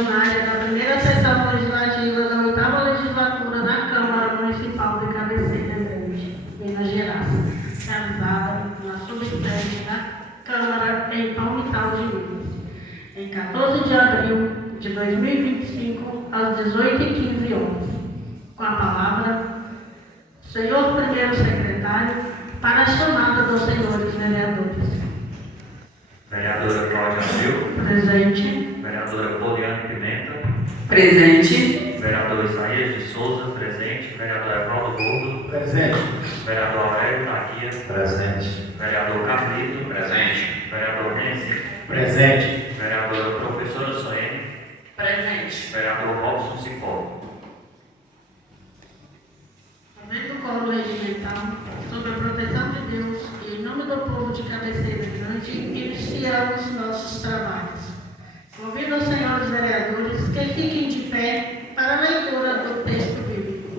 ordinária da primeira sessão legislativa da 8ª legislatura da Câmara Municipal de Cabeceira Grande, Minas Gerais, realizada na subsede da Câmara em Palmital de Minas, em 14 de abril de 2025, às 18h15 horas. Com a palavra, senhor primeiro secretário, para a chamada dos senhores vereadores. Vereadora Cláudia Abreu. Presente. Vereadora Poliane Pimenta. Presente. Vereador Isaías de Souza. Presente. Vereador Evaldo Gordo. Presente. Vereador Aurélio Naguia. Presente. Vereador Carlito. Presente. Vereador Nenzi. Presente. Vereadora Professora Soene. Presente. Vereador Robson Cipó. Havendo o coro regimental, sob a proteção de Deus e em nome do povo de Cabeceira Grande, iniciamos nossos trabalhos. Convido os senhores vereadores que fiquem de pé para a leitura do texto bíblico.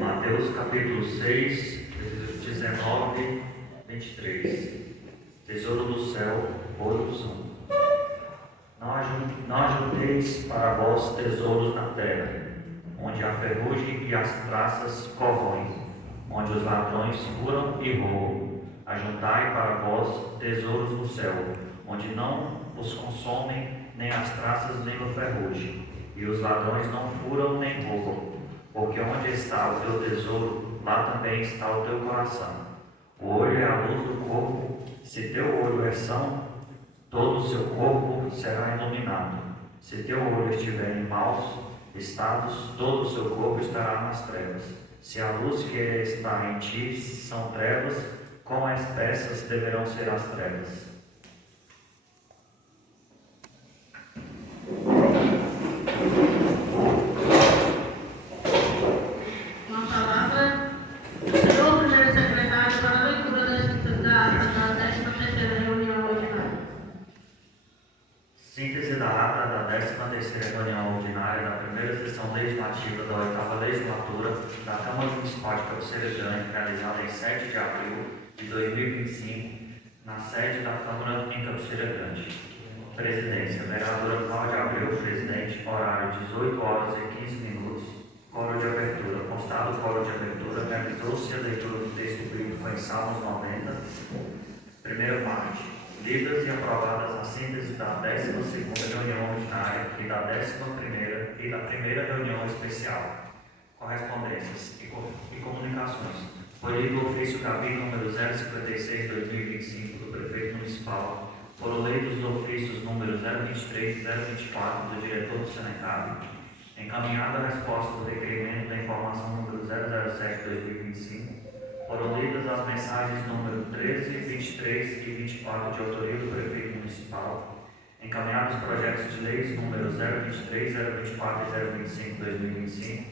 Mateus capítulo 6, 19, 23. Tesouro do céu, ouro usam. Não ajunteis para vós tesouros na terra, onde a ferrugem e as traças corroem, onde os ladrões furam e roubam. Ajuntai para vós tesouros no céu, onde não os consomem nem as traças nem a ferrugem, e os ladrões não furam nem roubam. Porque onde está o teu tesouro, lá também está o teu coração. O olho é a luz do corpo. Se teu olho é são, todo o seu corpo será iluminado. Se teu olho estiver em maus estados, todo o seu corpo estará nas trevas. Se a luz que está em ti são trevas, quão espessas deverão ser as trevas? Com a palavra, senhor primeiro secretário, para a leitura da ata da 13ª reunião ordinária. Síntese da ata da 13ª reunião ordinária da primeira sessão legislativa da 8ª legislatura da Câmara Municipal de Cabeceira Grande, realizada em 7 de abril de 2025, na sede da Câmara em Cabeceira Grande. Presidência: vereadora Cláudia Abreu, presidente, horário 18 horas e 15 minutos. Coro de abertura. Constado o coro de abertura, realizou-se a leitura do texto bíblico em Salmos 90. Primeira parte. Lidas e aprovadas a síntese da 12ª reunião ordinária e da 11ª e da primeira reunião especial. Correspondências e comunicações. Foi lido o ofício Gavi número 056/2025 do Prefeito Municipal. Foram leitos os ofícios número 023 e 024 do Diretor do Senecav. Encaminhada a resposta do requerimento da informação número 007/2025. Foram lidas as mensagens número 13, 23 e 24 de autoria do Prefeito Municipal. Encaminhados os projetos de leis número 023, 024 e 025/2025.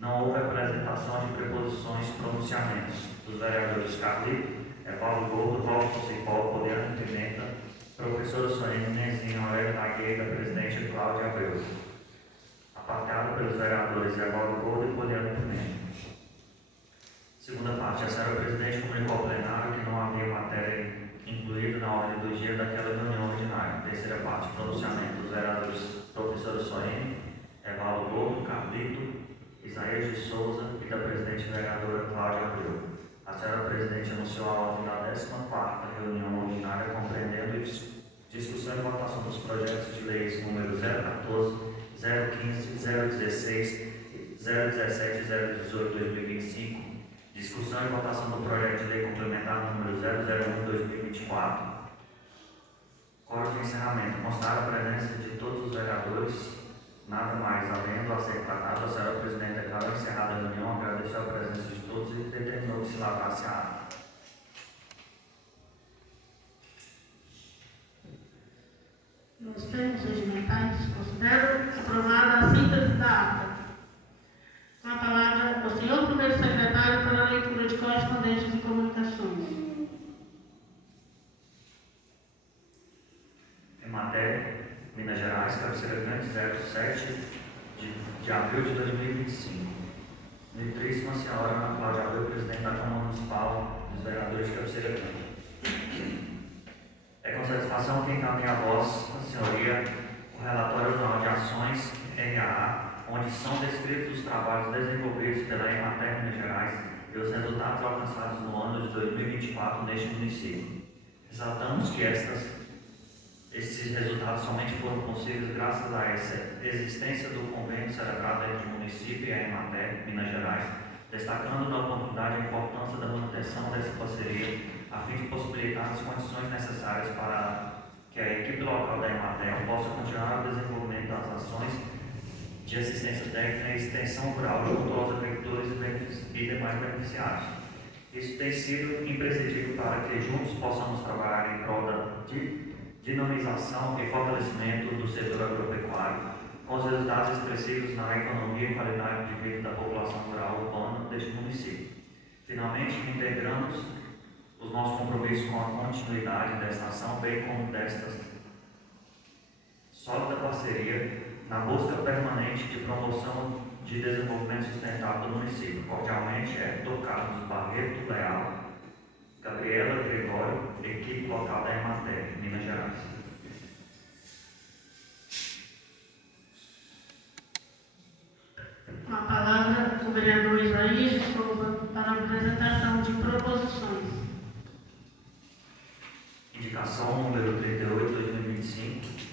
Não houve apresentação de preposições e pronunciamentos dos vereadores Carlito, Evaldo Gordo, Robson Cipó, Poliane Pimenta, professora Soene, Nenzinho, Aurélio Naguia e da presidente Cláudia Abreu. Apartado pelos vereadores Evaldo Gordo e Poliane Pimenta. Segunda parte. A senhora presidente comunicou ao plenário que não havia matéria incluída na ordem do dia daquela reunião ordinária. Terceira parte. Pronunciamento dos vereadores professora Soene, Evaldo Gordo, Carlito, Isaías de Souza e da presidente vereadora Cláudia Abreu. A senhora presidente anunciou a ordem da 14ª reunião ordinária, compreendendo discussão e votação dos projetos de leis número 014, 015, 016, 017 e 018/2025. Discussão e votação do projeto de lei complementar número 001/2024. Coro de encerramento. Constar a presença de todos os vereadores. Nada mais havendo a ser tratado, a senhora presidente declarou encerrada a reunião, agradeceu a presença de todos e determinou que se lavrasse a ata. Nos termos regimentais, considero aprovada a síntese da ata. Com a palavra, o senhor primeiro secretário para a leitura de correspondências e comunicações. Em matéria, Minas Gerais, Cabeceira Grande, 07 de abril de 2025. Ilustríssima senhora Ana Cláudia Abreu, presidente da Câmara Municipal dos vereadores de Cabeceira Grande. É com satisfação que encaminho a voz, a senhoria, o relatório anual de ações NAA, onde são descritos os trabalhos desenvolvidos pela Emater Minas Gerais e os resultados alcançados no ano de 2024 neste município. Ressaltamos que esses resultados somente foram possíveis graças a essa existência do convênio celebrado entre o município e a Emater Minas Gerais, destacando na oportunidade a importância da manutenção dessa parceria, a fim de possibilitar as condições necessárias para que a equipe local da Emater possa continuar o desenvolvimento das ações de assistência técnica e extensão rural junto aos agricultores e demais beneficiários. Isso tem sido imprescindível para que juntos possamos trabalhar em prol da dinamização e fortalecimento do setor agropecuário, com os resultados expressivos na economia e qualidade de vida da população rural urbana deste município. Finalmente, integramos os nossos compromissos com a continuidade desta ação, bem como desta sólida parceria na busca permanente de promoção de desenvolvimento sustentável do município. Cordialmente, Hector Carlos Barreto Leal, Gabriela Gregório, equipe local da Emater, Minas Gerais. Com a palavra, o vereador Isaías de Souza para a apresentação de proposições. Indicação número 38/2025.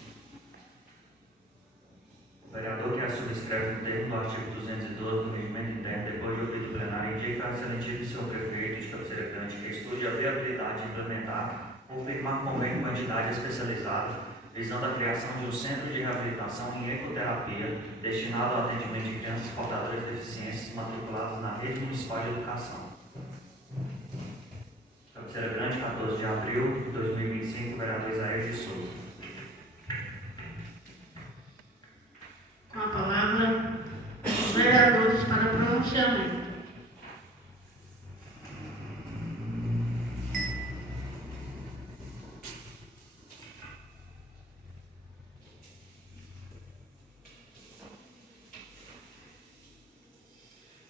O vereador que a subscreve no termo do artigo 212 do Regimento Interno, depois de ouvido plenário, indica ao excelentíssimo senhor prefeito de Cabeceira Grande que estude a viabilidade de implementar ou firmar convênio com a entidade especializada, visando a criação de um centro de reabilitação em ecoterapia destinado ao atendimento de crianças portadoras de deficiências matriculadas na rede municipal de educação. Cabeceira Grande, 14 de abril de 2025, vereador Isaías de Souza. Com a palavra, os vereadores para pronunciamento.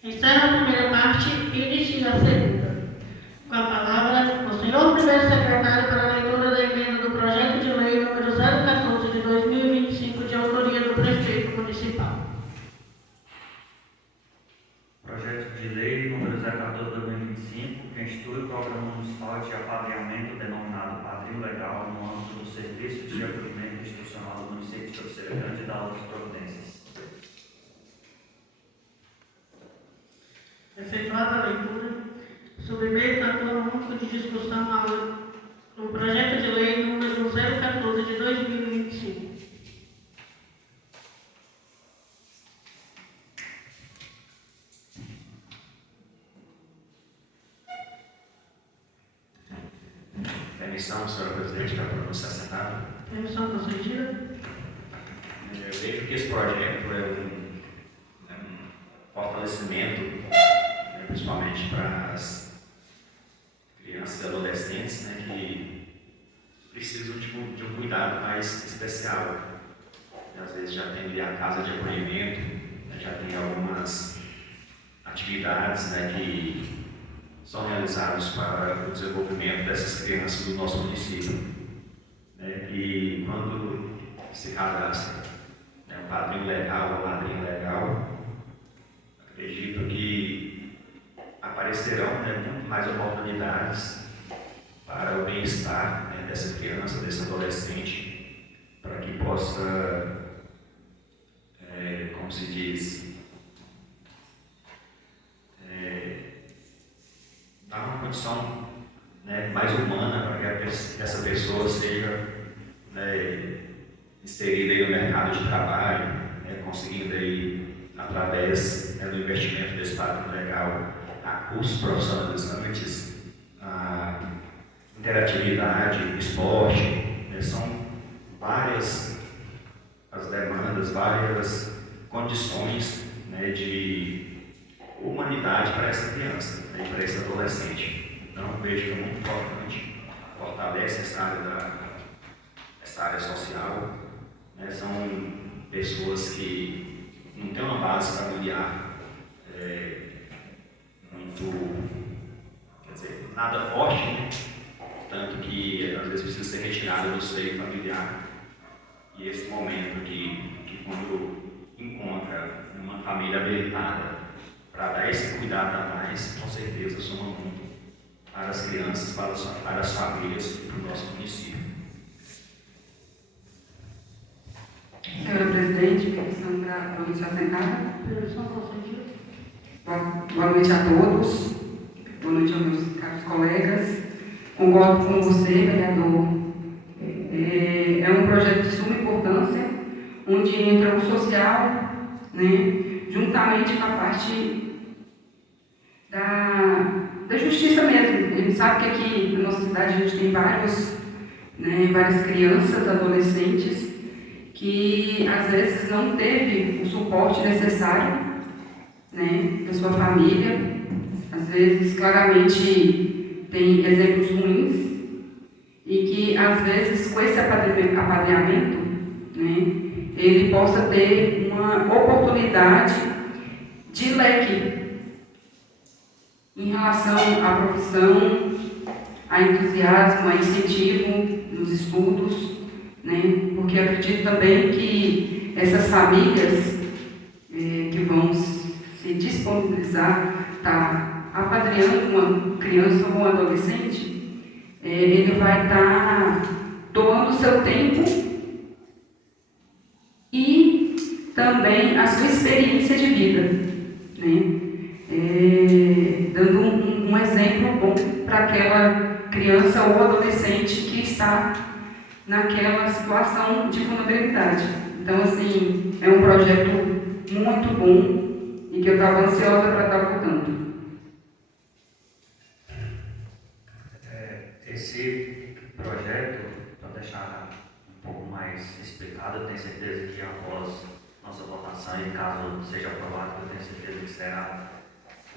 Encerra a primeira parte e inicia a segunda. Com a palavra, o senhor primeiro secretário para a leitura da emenda do projeto de lei número 014 de 2025, de autoria do prefeito municipal. Projeto de lei número 014 de 2025, que institui o Programa Municipal de Apadrinhamento denominado Padrinho Legal no âmbito do Serviço de Acolhimento Institucional do município de Cabeceira Grande e da outras providências. Efetuada a leitura, submeto a plano único de discussão o projeto de lei número 014 de 2025. Permissão, senhora presidente, para pronunciar sentada. Permissão concedida. Eu vejo que esse projeto é um fortalecimento, principalmente para as crianças e adolescentes, que precisam de um cuidado mais especial. Às vezes já tem ali a casa de acolhimento, já tem algumas atividades que são realizadas para o desenvolvimento dessas crianças do nosso município. E quando se cadastra um padrinho legal ou madrinha legal, acredito que aparecerão muito mais oportunidades para o bem-estar dessa criança, desse adolescente, para que possa, como se diz, dar uma condição mais humana para que essa pessoa seja inserida aí no mercado de trabalho, conseguindo aí, através do investimento desse padrão legal, a cursos profissionalizantes, a interatividade, esporte, são várias as demandas, várias condições de humanidade para essa criança e para esse adolescente. Então, vejo que é muito importante, fortalece essa área social. São pessoas que não têm uma base familiar muito, nada forte, né? Tanto que às vezes precisa ser retirada do seio familiar. E esse momento que quando encontra uma família habilitada para dar esse cuidado a mais, com certeza soma muito para as crianças, para as famílias e para o nosso município. Senhora Presidente, Sandra, vamos se assentar. Permissão concedida. Boa noite a todos. Boa noite aos meus caros colegas. Concordo com você, vereador. É um projeto de suma importância, onde entra o social, né, juntamente com a parte da justiça mesmo. A gente sabe que aqui na nossa cidade a gente tem várias crianças, adolescentes, que às vezes não teve o suporte necessário, né, da sua família. Às vezes, claramente, tem exemplos ruins e que, às vezes, com esse apadrinhamento, né, ele possa ter uma oportunidade de leque em relação à profissão, a entusiasmo, a incentivo nos estudos, né, porque acredito também que essas famílias que vão se disponibilizar, apadrinhando uma criança ou um adolescente, ele vai estar doando o seu tempo e também a sua experiência de vida, né? Dando um exemplo bom para aquela criança ou adolescente que está naquela situação de vulnerabilidade. Então, assim, é um projeto muito bom e que eu estava ansiosa para estar votando. Esse projeto, para deixar um pouco mais explicado, eu tenho certeza que após nossa votação, e caso seja aprovado, eu tenho certeza que será,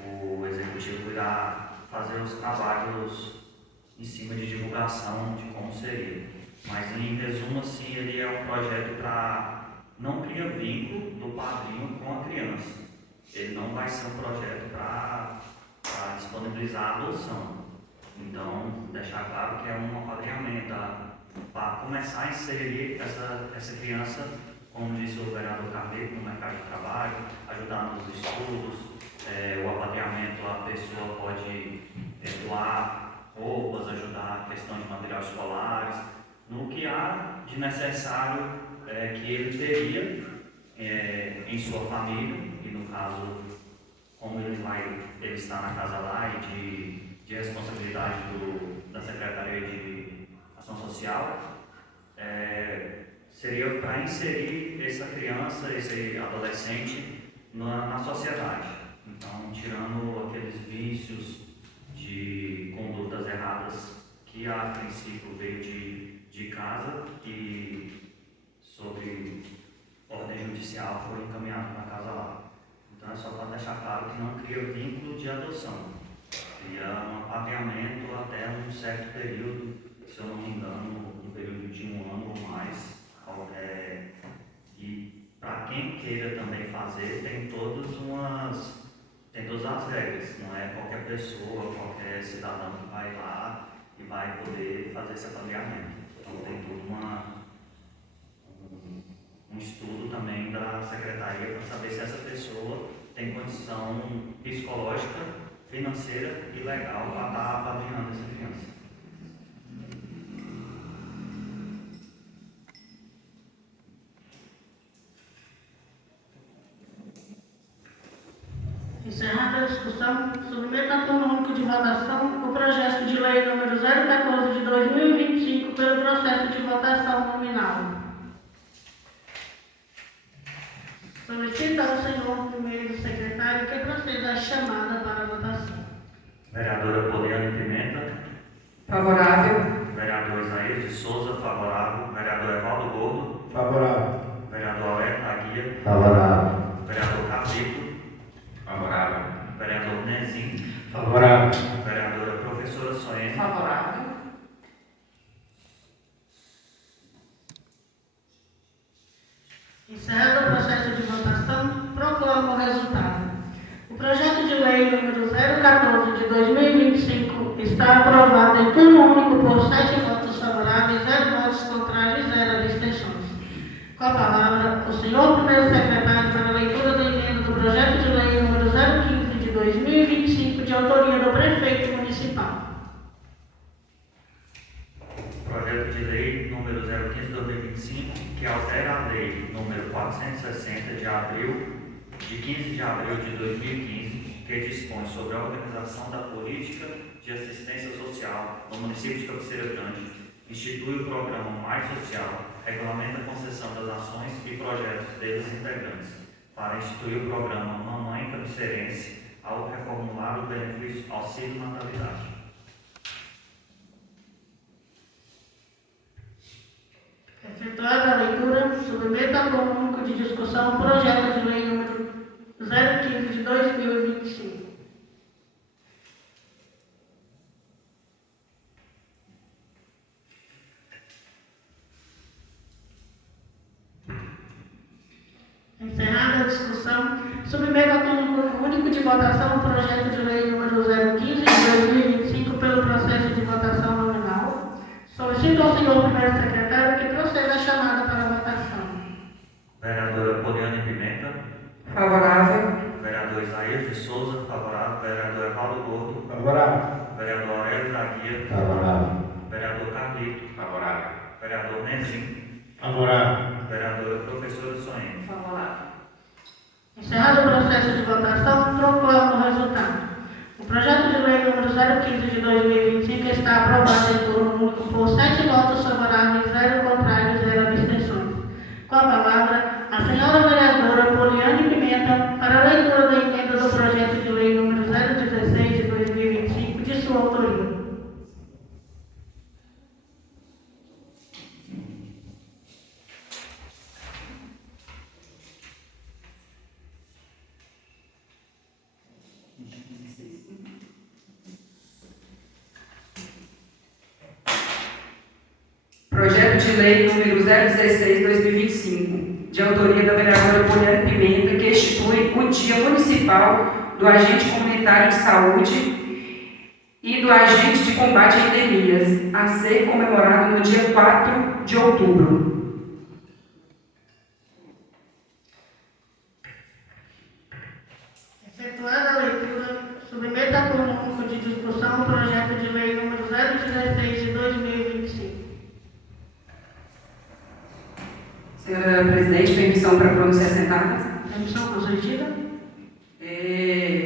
o Executivo irá fazer os trabalhos em cima de divulgação de como seria. Mas, em resumo, assim, ele é um projeto para não criar vínculo do padrinho com a criança. Ele não vai ser um projeto para disponibilizar a adoção. Então, deixar claro que é um apadrinhamento para começar a inserir essa criança, como disse o vereador Carneiro, no mercado de trabalho, ajudar nos estudos. O apadrinhamento, a pessoa pode doar roupas, ajudar a questão de materiais escolares, no que há de necessário que ele teria em sua família, e no caso, como ele está na casa lá e de responsabilidade da Secretaria de Ação Social, seria para inserir essa criança, esse adolescente na sociedade. Então, tirando aqueles vícios de condutas erradas que a princípio veio de casa e sobre ordem judicial foi encaminhado para casa lá. Então é só para deixar claro que não cria vínculo de adoção. Cria um apadrinhamento até um certo período, se eu não me engano, um período de 1 ano ou mais. E para quem queira também fazer, tem todas as regras. Não é qualquer pessoa, qualquer cidadão que vai lá e vai poder fazer esse apadrinhamento. Então tem todo um estudo também da Secretaria para saber se essa pessoa tem condição psicológica, financeira e legal para estar apadrinhando essa criança. Encerrada a discussão, submeto a turno único de votação o projeto de lei número 014 de 2025 pelo processo de votação nominal. Solicito ao senhor primeiro secretário que proceda a chamada para a votação. Vereadora Poliana Pimenta. Favorável. Vereador Isaías de Souza, favorável. Vereador Evaldo Gordo. Favorável. Vereador Alberto Aguia. Favorável. Vereador Capico. Favorável. Vereador Nezinho. Favorável. Vereadora Professora Soene. Favorável. Encerrado o processo de votação, proclamo o resultado. O projeto de lei número 014 de 2025 está aprovado em turno único por 7 votos favoráveis, 0 votos contrários e 0 abstenções. Com a palavra, o senhor primeiro secretário para a leitura da emenda do projeto de lei número 015 de 2025, de autoria do prefeito municipal. Projeto de lei número 015 de 2025, que altera a lei número 460 de 15 de abril de 2015, que dispõe sobre a organização da política de assistência social no município de Cabeceira Grande, institui o programa Mais Social, regulamenta a concessão das ações e projetos deles integrantes, para instituir o programa Mamãe Cabeceirense, ao reformular o benefício auxílio natalidade. Efetuada a leitura, submeta ao único de discussão o projeto de lei número 015 de 2025. Encerrada a discussão, submeta ao único de votação o projeto de lei número 015 de 2025 pelo processo de votação nominal. Solicito ao senhor primeiro secretário que proceda a chamada para a votação. Vereadora Poliane Pimenta. Favorável. Vereador Isaías de Souza, favorável. Vereador Evaldo Gordo. Favorável. Vereador Aurélio da Guia. Favorável. Vereador Carlito. Favorável. Vereador Nenzinho. Favorável. Vereadora Professora Soene. Favorável. Encerrado o processo de votação, proclamo o resultado. O projeto de lei número 015 de 2025 está aprovado em turno único por 7 votos favoráveis, 0 contrários e 0 abstenções. Com a palavra, a senhora vereadora Poliane Pimenta para a leitura da emenda do projeto de lei número 016 de 2025, de sua autoria. Projeto de lei número 016/2025, de autoria da vereadora Poliane Pimenta, que institui o Dia Municipal do Agente Comunitário de Saúde e do Agente de Combate a Endemias, a ser comemorado no dia 4 de outubro. Efetuada a leitura, submeta a turno de discussão o projeto de lei número 016 de 2025. Senhora presidente, permissão para pronunciar sentada. Permissão concedida.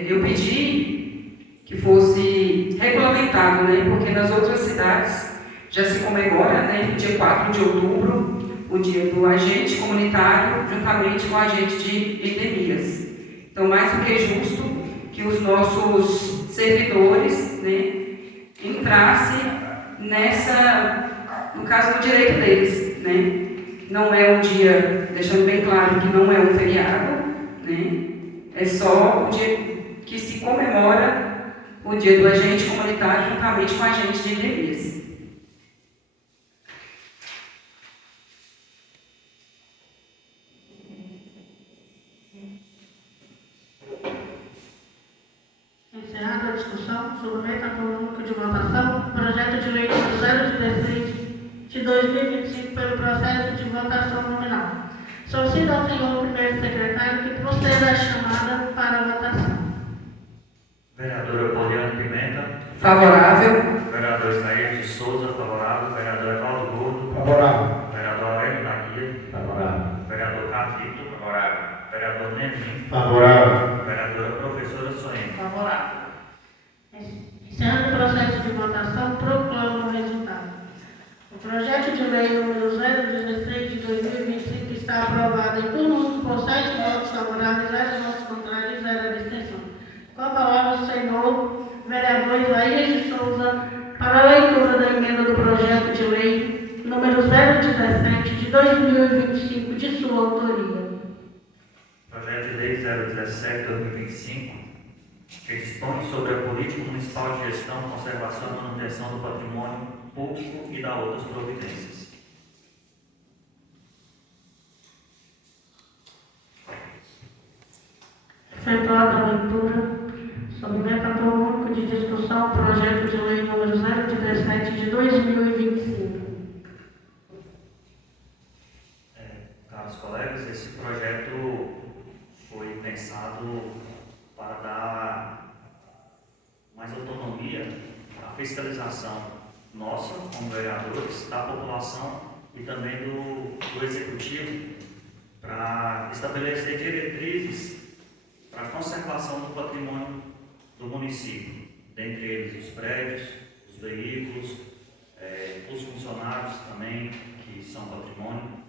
Eu pedi que fosse regulamentado, né, porque nas outras cidades já se comemora, né, no dia 4 de outubro, o dia do agente comunitário, juntamente com o agente de endemias. Então, mais do que justo que os nossos servidores, né, entrassem no caso do direito deles, né. Não é um dia, deixando bem claro que não é um feriado, né? É só o dia que se comemora o dia do agente comunitário juntamente com o agente de endemias. Encerrada a discussão, submeta ao único de votação o projeto de lei número 016 de 2025 pelo processo de votação nominal. Solicito ao senhor primeiro secretário que proceda a chamada para a votação. Vereadora Poliane Pimenta. Favorável. Vereador Isaías de Souza, favorável. Vereador Evaldo Gordo. Favorável. Vereador Aurélio da Guia. Favorável. Vereador Carlito. Favorável. Vereador Nenzinho. Favorável. Vereadora Professora Soene. Favorável. Encerrando o processo de votação, proclamo o resultado. O projeto de lei número 016 de 2025 está aprovado em turno único por 7 votos favoráveis, 0 votos contrários e 0 abstenção. Com a palavra o senhor vereador Isaías de Souza para a leitura da emenda do projeto de lei número 017 de 2025, de sua autoria. Projeto de lei 017/2025, que dispõe sobre a política municipal de gestão, conservação e manutenção do patrimônio público e da outras providências. Efetuada a leitura, submeta ao único de discussão discussão o projeto de lei número 017 de 2025. Caros colegas, esse projeto foi pensado para dar mais autonomia à fiscalização nossa, como vereadores, da população e também do executivo, para estabelecer diretrizes para a conservação do patrimônio do município, dentre eles os prédios, os veículos, os funcionários também, que são patrimônio.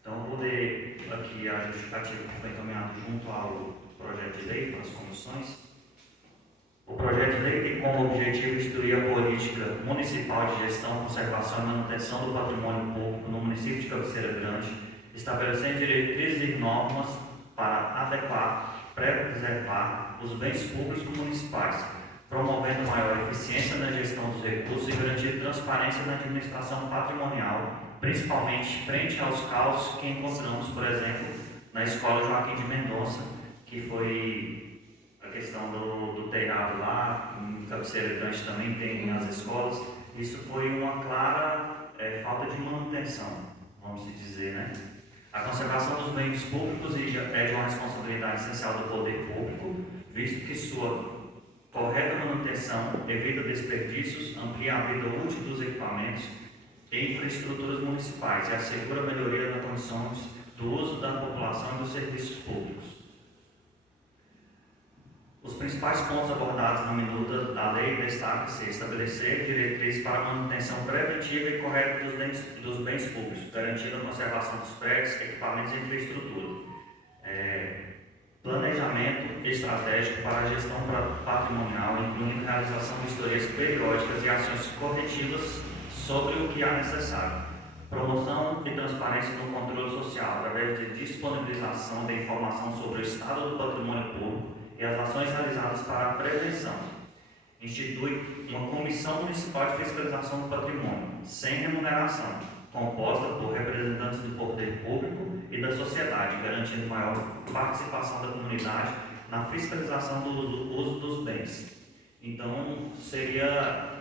Então, eu vou ler aqui a justificativa que foi encaminhada junto ao projeto de lei para as comissões. O projeto de lei tem como objetivo instituir a política municipal de gestão, conservação e manutenção do patrimônio público no município de Cabeceira Grande, estabelecendo diretrizes e normas para adequar, preservar os bens públicos municipais, promovendo maior eficiência na gestão dos recursos e garantir transparência na administração patrimonial, principalmente frente aos casos que encontramos, por exemplo, na Escola Joaquim de Mendonça, que foi a questão do telhado lá, em Cabeceira Grande também tem as escolas. Isso foi uma clara falta de manutenção, vamos dizer, né? A conservação dos bens públicos é de uma responsabilidade essencial do poder público, visto que sua correta manutenção evita desperdícios, amplia a vida útil dos equipamentos e infraestruturas municipais e assegura a melhoria das condições do uso da população e dos serviços públicos. Os principais pontos abordados na minuta da lei destacam-se estabelecer diretrizes para a manutenção preventiva e correta dos bens públicos, garantindo a conservação dos prédios, equipamentos e infraestrutura. Planejamento estratégico para a gestão patrimonial, incluindo realização de vistorias periódicas e ações corretivas sobre o que há necessário. Promoção e transparência no controle social, através de disponibilização de informação sobre o estado do patrimônio público e as ações realizadas para a prevenção. Institui uma comissão municipal de fiscalização do patrimônio, sem remuneração, composta por representantes do poder público e da sociedade, garantindo maior participação da comunidade na fiscalização do uso dos bens. Então, seria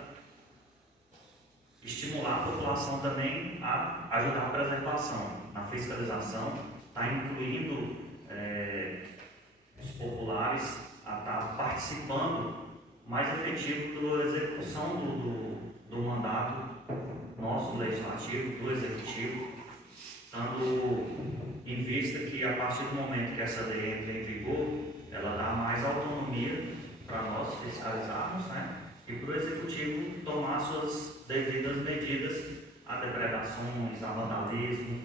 estimular a população também a ajudar a preservação. Na fiscalização, está incluindo os populares a estar participando mais efetivo da execução do mandato nosso legislativo, do executivo, dando em vista que a partir do momento que essa lei entra em vigor, ela dá mais autonomia para nós fiscalizarmos, né? E para o executivo tomar suas devidas medidas a depredações, a vandalismo,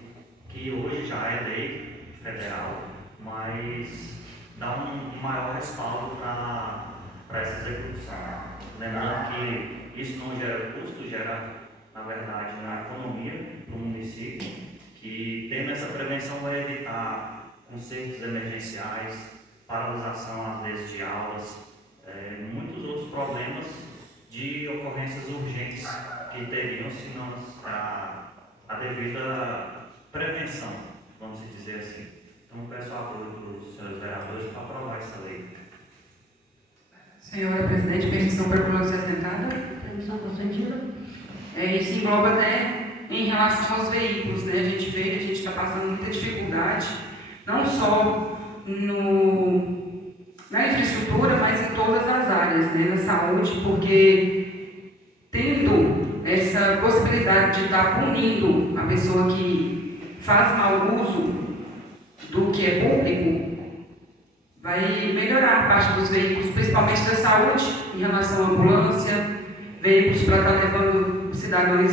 que hoje já é lei federal, mas dá um maior respaldo para essa execução. Lembrando que isso não gera custo, gera, na verdade, uma economia para o município, que tendo essa prevenção vai evitar concertos emergenciais, paralisação às vezes de aulas, muitos outros problemas de ocorrências urgentes que teriam se não a devida prevenção, vamos dizer assim. Então, peço o apoio dos senhores vereadores para aprovar essa lei. Senhora Presidente, permissão para pronunciar sentada. Permissão concedida. Isso engloba até em relação aos veículos, né? A gente vê que a gente está passando muita dificuldade, não só na infraestrutura, mas em todas as áreas, né? Na saúde, porque tendo essa possibilidade de estar punindo a pessoa que faz mau uso do que é público, vai melhorar a parte dos veículos, principalmente da saúde, em relação à ambulância, veículos para estar levando os cidadãos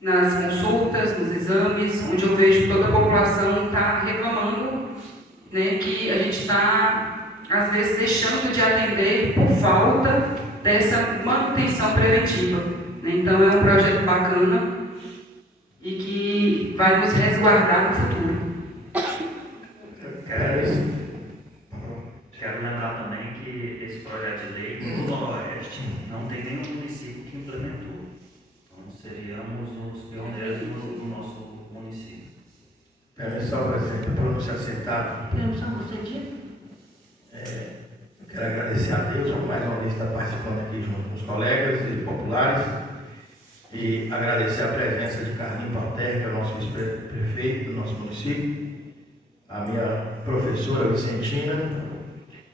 nas consultas, nos exames, onde eu vejo que toda a população está reclamando, né, que a gente está, às vezes, deixando de atender por falta dessa manutenção preventiva. Então, é um projeto bacana e que vai nos resguardar no futuro. Quero lembrar também que esse projeto de lei no Noroeste não tem nenhum município que implementou. Então, seríamos os pioneiros do nosso município. Permissão, presidente, para pronunciar sentado. Permissão concedida. Eu quero agradecer a Deus por mais uma vez estar participando aqui junto com os colegas e populares e agradecer a presença de Carlinhos Palter, que é o nosso vice-prefeito do nosso município, a minha professora Vicentina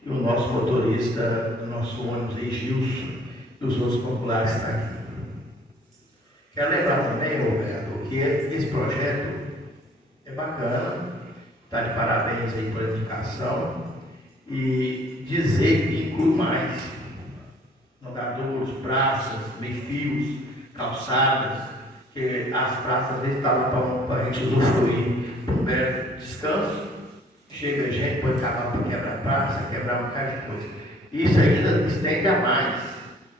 e o nosso motorista do nosso ônibus aí, Gilson, e os outros populares que estão aqui. Quero lembrar também, Roberto, que esse projeto é bacana, está de parabéns aí pela indicação e dizer que inclui mais andadores, praças, meio-fios, calçadas, que as praças estavam para a gente usufruir por um breve descanso. Chega gente, pode acabar para quebrar a praça, quebrar um bocado de coisa. Isso ainda estende a mais.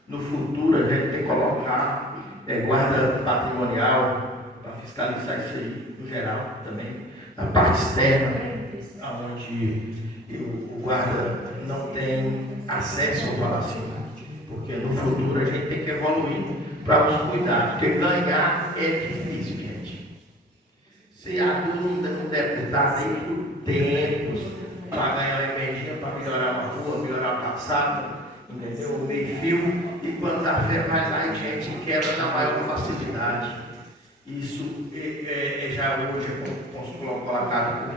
No futuro, a gente tem que colocar guarda patrimonial para fiscalizar isso aí, no geral também. Na parte externa, onde o guarda não tem acesso ao palacino. Porque no futuro a gente tem que evoluir para os cuidados. Porque ganhar é difícil, gente. Se a dúvida não deve estar aí por tempos para ganhar uma emendinha, para melhorar uma rua, melhorar uma calçada, entendeu? O meio-fio, e quando a fé mais lá, a gente quebra na maior facilidade. Isso já hoje é colocado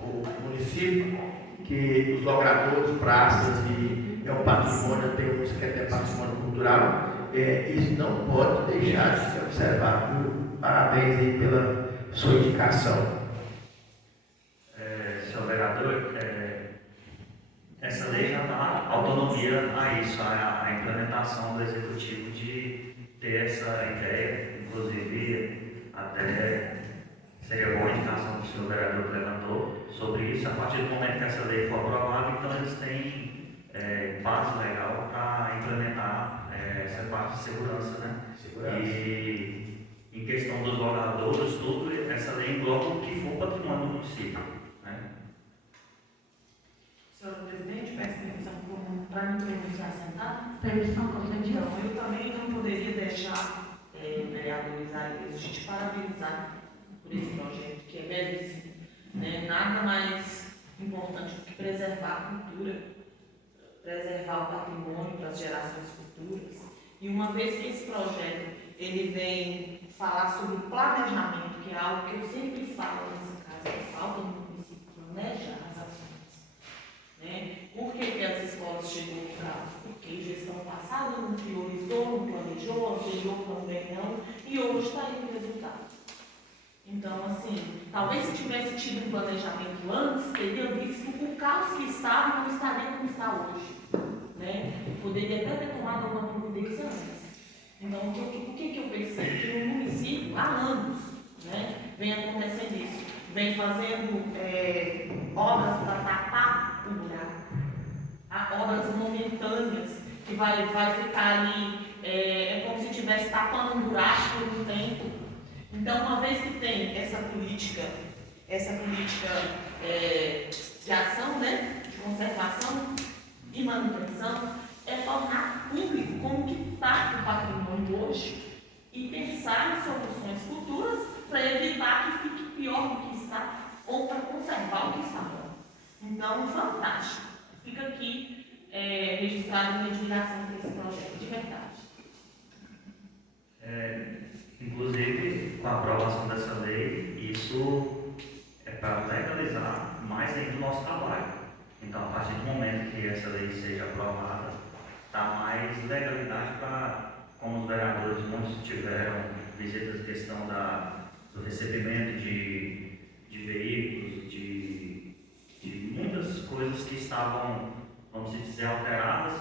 o município, que os logradores, praças e é um patrimônio, tem uns que é patrimônio cultural, isso não pode deixar de ser observado. Parabéns aí pela sua indicação. Senhor vereador, essa lei já dá autonomia a isso, a implementação do executivo de ter essa ideia, inclusive até seria boa a indicação que o senhor vereador levantou sobre isso. A partir do momento que essa lei for aprovada, então eles têm base legal para implementar essa parte de segurança, né? E em questão dos logradores, tudo, essa lei engloba o que for patrimônio do município, né? Senhora Presidente, peço permissão para me pronunciar sentado. Permissão concedida. Então, eu também não poderia deixar o vereador Isaías a gente parabenizar por esse projeto, que é belíssimo. Nada mais importante do que preservar a cultura, preservar o patrimônio para as gerações futuras. E uma vez que esse projeto ele vem falar sobre planejamento, que é algo que eu sempre falo nessa casa, que falta no município planejar as ações. Por que as escolas chegou para? Porque gestão passada não priorizou, não planejou, anterior também não, e hoje está aí o resultado. Então, assim, talvez se tivesse tido um planejamento antes, teria visto o caos que estava não estaria como está hoje. Poderia até ter tomado alguma providência antes. Então, o que eu percebo? Que no município, há anos, vem acontecendo isso. Vem fazendo obras para tapar o buraco. Há obras momentâneas, que vai ficar ali, como se estivesse tapando um buraco por um tempo. Então, uma vez que tem essa política de ação, de conservação e manutenção, é tornar público como que está o patrimônio hoje e pensar em soluções futuras para evitar que fique pior do que está ou para conservar o que está bom. Então, fantástico. Fica aqui registrado a minha admiração por esse projeto, de verdade. Inclusive, com a aprovação dessa lei, isso é para legalizar mais ainda o nosso trabalho. Então, a partir do momento que essa lei seja aprovada, está mais legalidade para, como os vereadores muitos tiveram visitas, a questão do recebimento de veículos, de muitas coisas que estavam, vamos dizer, alteradas,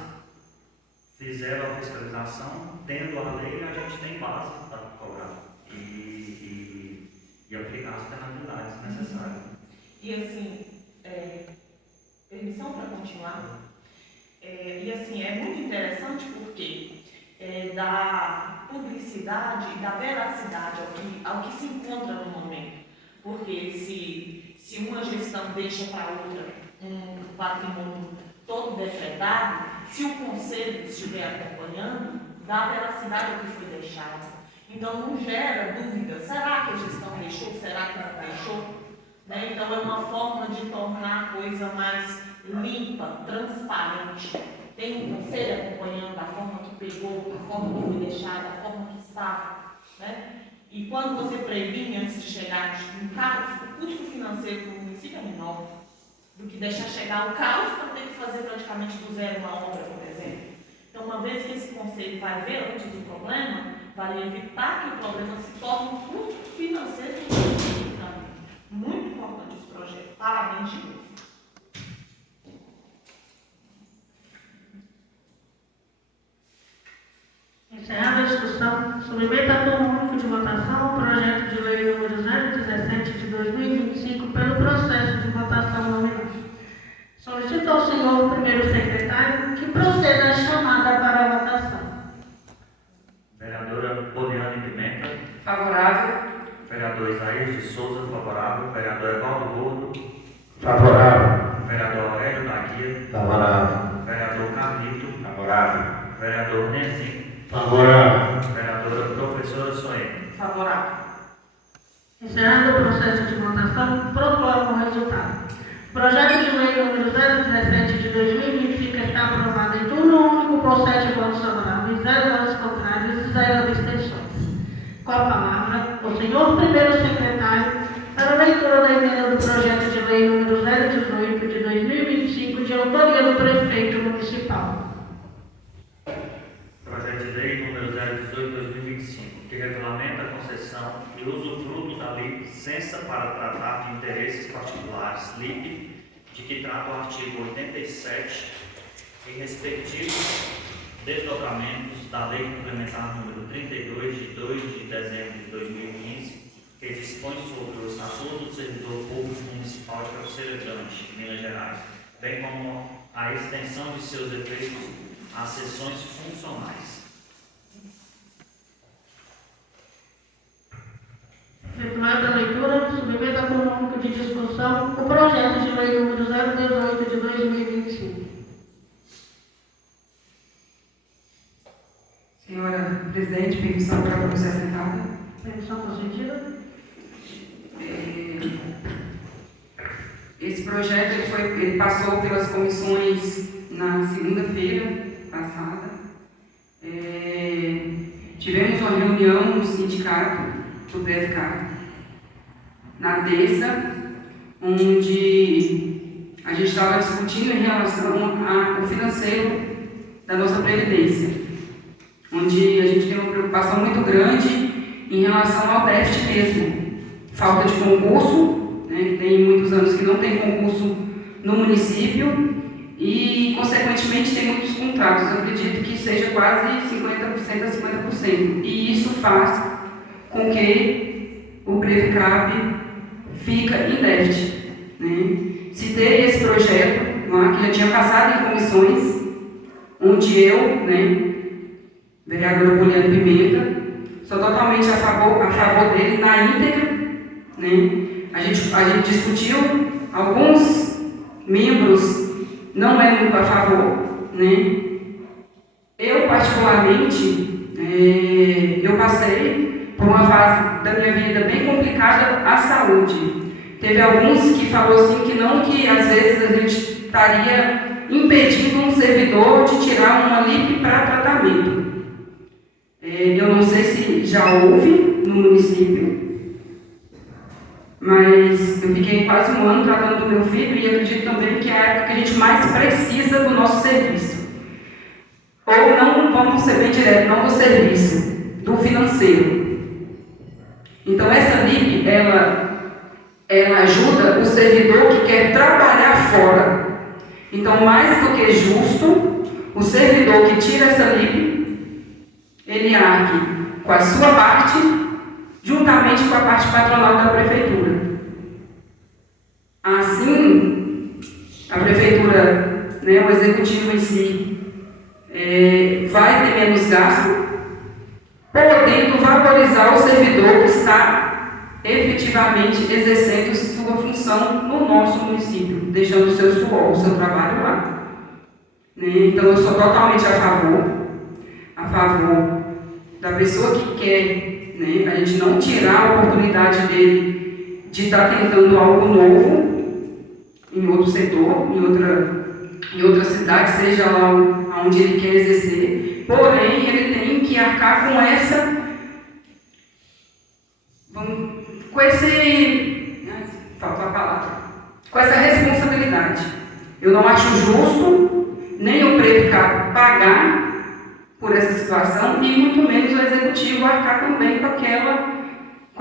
fizeram a fiscalização, tendo a lei, a gente tem base para cobrar e aplicar as penalidades necessárias. E assim, permissão para continuar? E assim, é muito interessante porque dá publicidade e dá veracidade ao que se encontra no momento. Porque se uma gestão deixa para outra um patrimônio todo depredado, se o conselho estiver acompanhando, dá veracidade ao que foi deixado. Então não gera dúvida, será que a gestão deixou, será que não deixou? Então é uma forma de tornar a coisa mais limpa, transparente. tem um conselho acompanhando a forma que pegou, a forma que foi deixada, a forma que estava, né? E quando você previne antes de chegar no caos, o custo financeiro para o município é menor do que deixar chegar o caos para ter que fazer praticamente do zero uma obra, por exemplo. Então, uma vez que esse conselho vai ver antes do problema, vai evitar que o problema se torne um custo financeiro do município também. Muito importante esse projeto. Parabéns de novo. Encerrada a discussão, submeta a turma único de votação o projeto de lei número 017 de 2025 pelo processo de votação nominal. Solicito ao senhor primeiro secretário que proceda a chamada para a votação. Vereadora Poliane Pimenta. Favorável. Vereador Isaías de Souza, favorável. Vereador Evaldo Gordo. Favorável. Vereador Aurélio da Guia. Favorável. Vereador Carlito. Favorável. Vereador Nenzinho. Favorável. Vereadora Professora Soene. Favorável. Encerrado o processo de votação, proclamo o resultado. O projeto de lei número 017 de 2025 está aprovado em turno único por 7 votos favoráveis, 0 votos contrários e 0 abstenções. Com a palavra, o senhor primeiro secretário para a leitura da emenda do projeto de lei número 018 de 2025, de autoria do prefeito municipal. Projeto de lei número 018/2025, que regulamenta a concessão e usufruto da licença para tratar de interesses particulares, LIP, de que trata o artigo 87 e respectivos desdobramentos da Lei Complementar número 32, de 2 de dezembro de 2015, que dispõe sobre o Estatuto do Servidor Público Municipal de Cabeceira Grande, Minas Gerais, bem como a extensão de seus efeitos às sessões funcionais. Efetuada a leitura, submeta a turno único de discussão o projeto de lei número 018 de 2025. Senhora Presidente, permissão para você sentada. Permissão concedida. Esse projeto ele passou pelas comissões na segunda-feira passada. Tivemos uma reunião no sindicato do PFK na terça, onde a gente estava discutindo em relação ao financeiro da nossa previdência, onde a gente tem uma preocupação muito grande em relação ao déficit mesmo, falta de concurso, né, tem muitos anos que não tem concurso no município e, consequentemente, tem muitos contratos. Eu acredito que seja quase 50% a 50%. E isso faz com que o Previcap fica em déficit. Né? Citei esse projeto lá, que já tinha passado em comissões, onde eu, né, vereadora Poliane Pimenta, sou totalmente a favor dele na íntegra. Né? A gente discutiu, alguns membros não é muito a favor, né? Eu, particularmente, eu passei por uma fase da minha vida bem complicada à saúde. Teve alguns que falaram assim que às vezes a gente estaria impedindo um servidor de tirar uma LIP para tratamento. Eu não sei se já houve no município, mas eu fiquei quase um ano tratando do meu filho e acredito também que é a época que a gente mais precisa do nosso serviço. Ou não, vamos ser bem direto, não do serviço, do financeiro. Então essa LIP, ela ajuda o servidor que quer trabalhar fora. Então, mais do que justo, o servidor que tira essa LIP, ele arque com a sua parte, juntamente com a parte patronal da prefeitura. Assim, a prefeitura, né, o executivo em si, vai ter menos gasto, podendo valorizar o servidor que está efetivamente exercendo sua função no nosso município, deixando o seu suor, o seu trabalho lá. Né? Então, eu sou totalmente a favor da pessoa que quer, né, a gente não tirar a oportunidade dele de estar tentando algo novo em outro setor, em outra cidade, seja lá onde ele quer exercer, porém ele tem que arcar com essa, com essa responsabilidade. Eu não acho justo nem o prefeito pagar por essa situação e muito menos o executivo arcar também com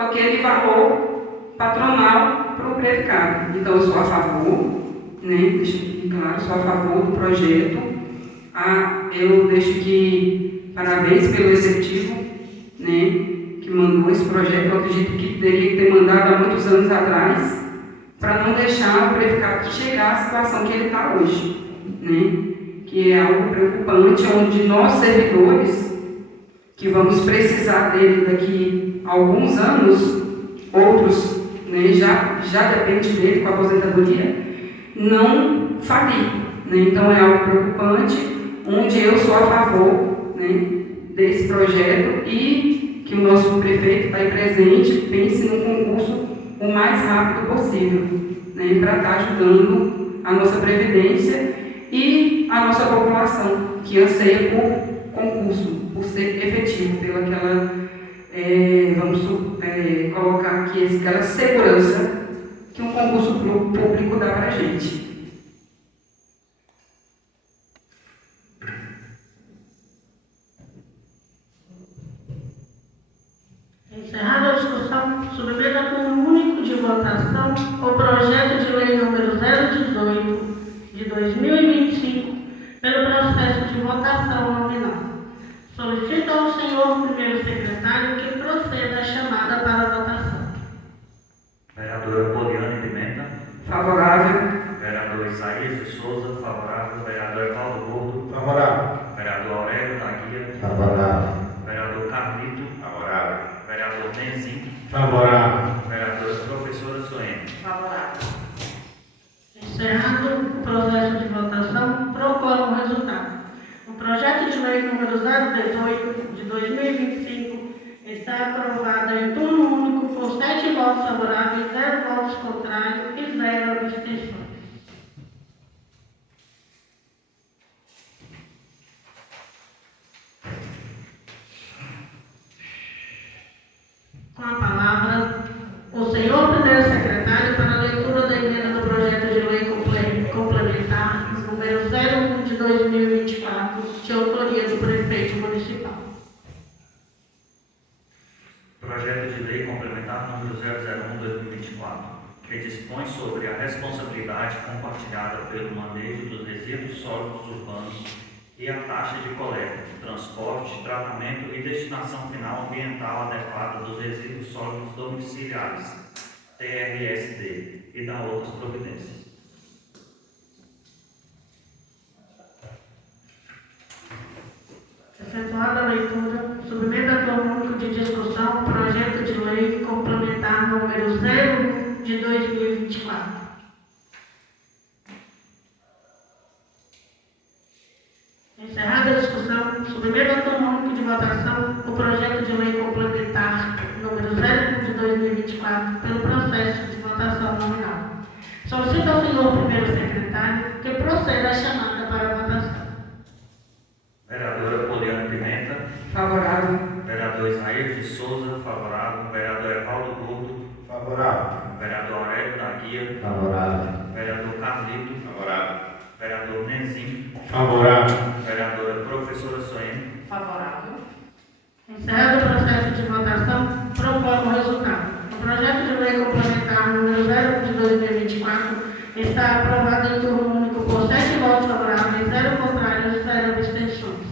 aquele valor patronal para o prefeito. Então eu sou a favor, né? Deixa aqui claro, sou a favor do projeto. Eu deixo aqui parabéns pelo executivo, né, que mandou esse projeto. Eu acredito que teria que ter mandado há muitos anos atrás, para não deixar o prefeito chegar à situação que ele está hoje, né, que é algo preocupante, onde nós servidores, que vamos precisar dele daqui a alguns anos, outros, né, já depende dele com a aposentadoria, não falir, né? Então é algo preocupante, onde eu sou a favor, né, desse projeto e que o nosso prefeito está aí presente, pense num concurso o mais rápido possível, né, para estar ajudando a nossa Previdência e a nossa população, que anseia por concurso, por ser efetivo, pelaquela, vamos colocar aqui, aquela segurança que um concurso público dá para a gente. Encerrada a discussão, submeto a turno único de votação o projeto de lei número 018 de 2025 pelo processo de votação nominal. Solicito ao senhor primeiro secretário que proceda a chamada para a votação. Vereadora Poliane Pimenta. Favorável. Vereador Isaías de Souza, favorável. Vereador Evaldo Gordo. Favorável. Vereador Aurélio da Guia. Favorável. Vereador Carlito. Favorável. Vereador Nenzin. Favorável. Vereadora Professora Soene. Favorável. Encerrado o processo de votação, proclamo o resultado. O projeto de lei número 018 de 2025 está aprovado em turno único por 7 votos favoráveis, 0 votos contrários e 0 abstenções. Com a palavra, o senhor primeiro secretário para a leitura da emenda do projeto de lei complementar número 01 de 2024, de autoria do prefeito municipal. Projeto de lei complementar número 001/2024, que dispõe sobre a responsabilidade compartilhada pelo manejo dos resíduos sólidos urbanos e a taxa de coleta, transporte, tratamento e destinação final ambiental adequada dos resíduos sólidos domiciliares, TRSD, e da outras providências. Efetuada a leitura, submeto a turno único de discussão o projeto de lei complementar número 01 de 2024. Encerrada a discussão, submeto a turno único de votação o projeto de lei complementar número 01 de 2024 pelo processo de votação nominal. Solicito ao senhor primeiro secretário que proceda a chamada para a votação. Vereadora Poliane Pimenta. Favorável. Vereador Isaías de Souza, favorável. Vereador Evaldo Gordo. Favorável. Vereador Aurélio da Guia. Favorável. Vereador Carlito. Favorável. Vereador Nenzin. Favorável. Vereadora Professora Soene. Favorável. Encerrado o processo de votação, proclamo o resultado. O projeto de lei complementar número 01 de 2024 está aprovado em turno único por 7 votos favoráveis, 0 contrários e 0 abstenções.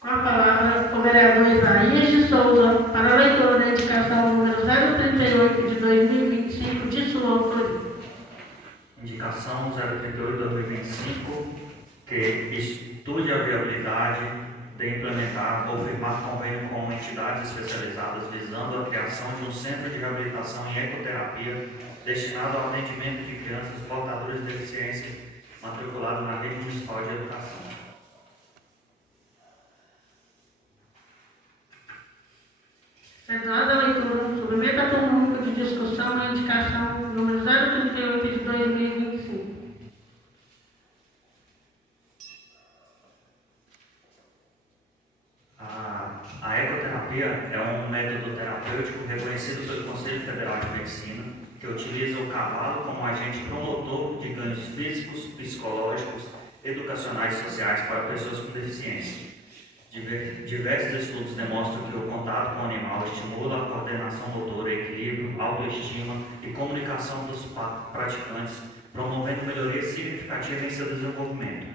Com a palavra, o vereador Isaías de Souza para a leitura da indicação número 038 de 2025 de sua autoria. Indicação 038/2025, que estude a viabilidade de implementar ou firmar convênio com entidades especializadas visando a criação de um centro de reabilitação em ecoterapia destinado ao atendimento de crianças portadoras de deficiência matriculadas na rede municipal de educação. Efetuada a leitura, submeto a turno único de discussão a indicação número 038 de 2025. fisioterapia é um método terapêutico reconhecido pelo Conselho Federal de Medicina, que utiliza o cavalo como agente promotor de ganhos físicos, psicológicos, educacionais e sociais para pessoas com deficiência. Diversos estudos demonstram que o contato com o animal estimula a coordenação motora, equilíbrio, autoestima e comunicação dos praticantes, promovendo melhoria significativa em seu desenvolvimento.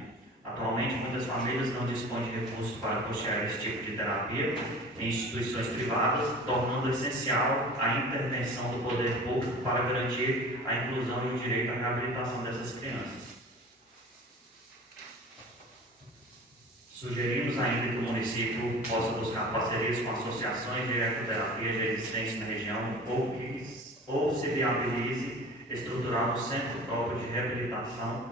Atualmente, muitas famílias não dispõem de recursos para custear esse tipo de terapia em instituições privadas, tornando essencial a intervenção do poder público para garantir a inclusão e o direito à reabilitação dessas crianças. Sugerimos ainda que o município possa buscar parcerias com associações de ecoterapia já existentes na região ou se viabilize estruturar um centro próprio de reabilitação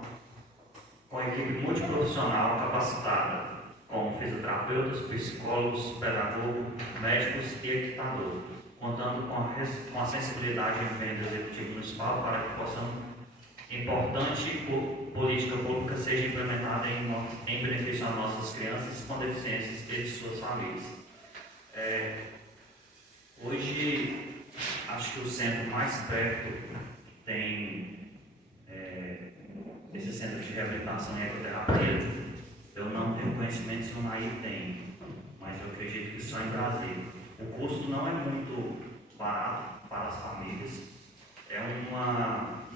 com equipe multiprofissional capacitada, como fisioterapeutas, psicólogos, pedagogos, médicos e equipador, contando com a sensibilidade do empenho do Executivo Municipal para que importante política pública seja implementada em benefício às nossas crianças com deficiências e de suas famílias. Hoje, acho que o centro mais perto tem esse centro de reabilitação e ecoterapia. Eu não tenho conhecimento se o Naí tem, mas eu acredito que só em Brasília. O custo não é muito barato para as famílias. É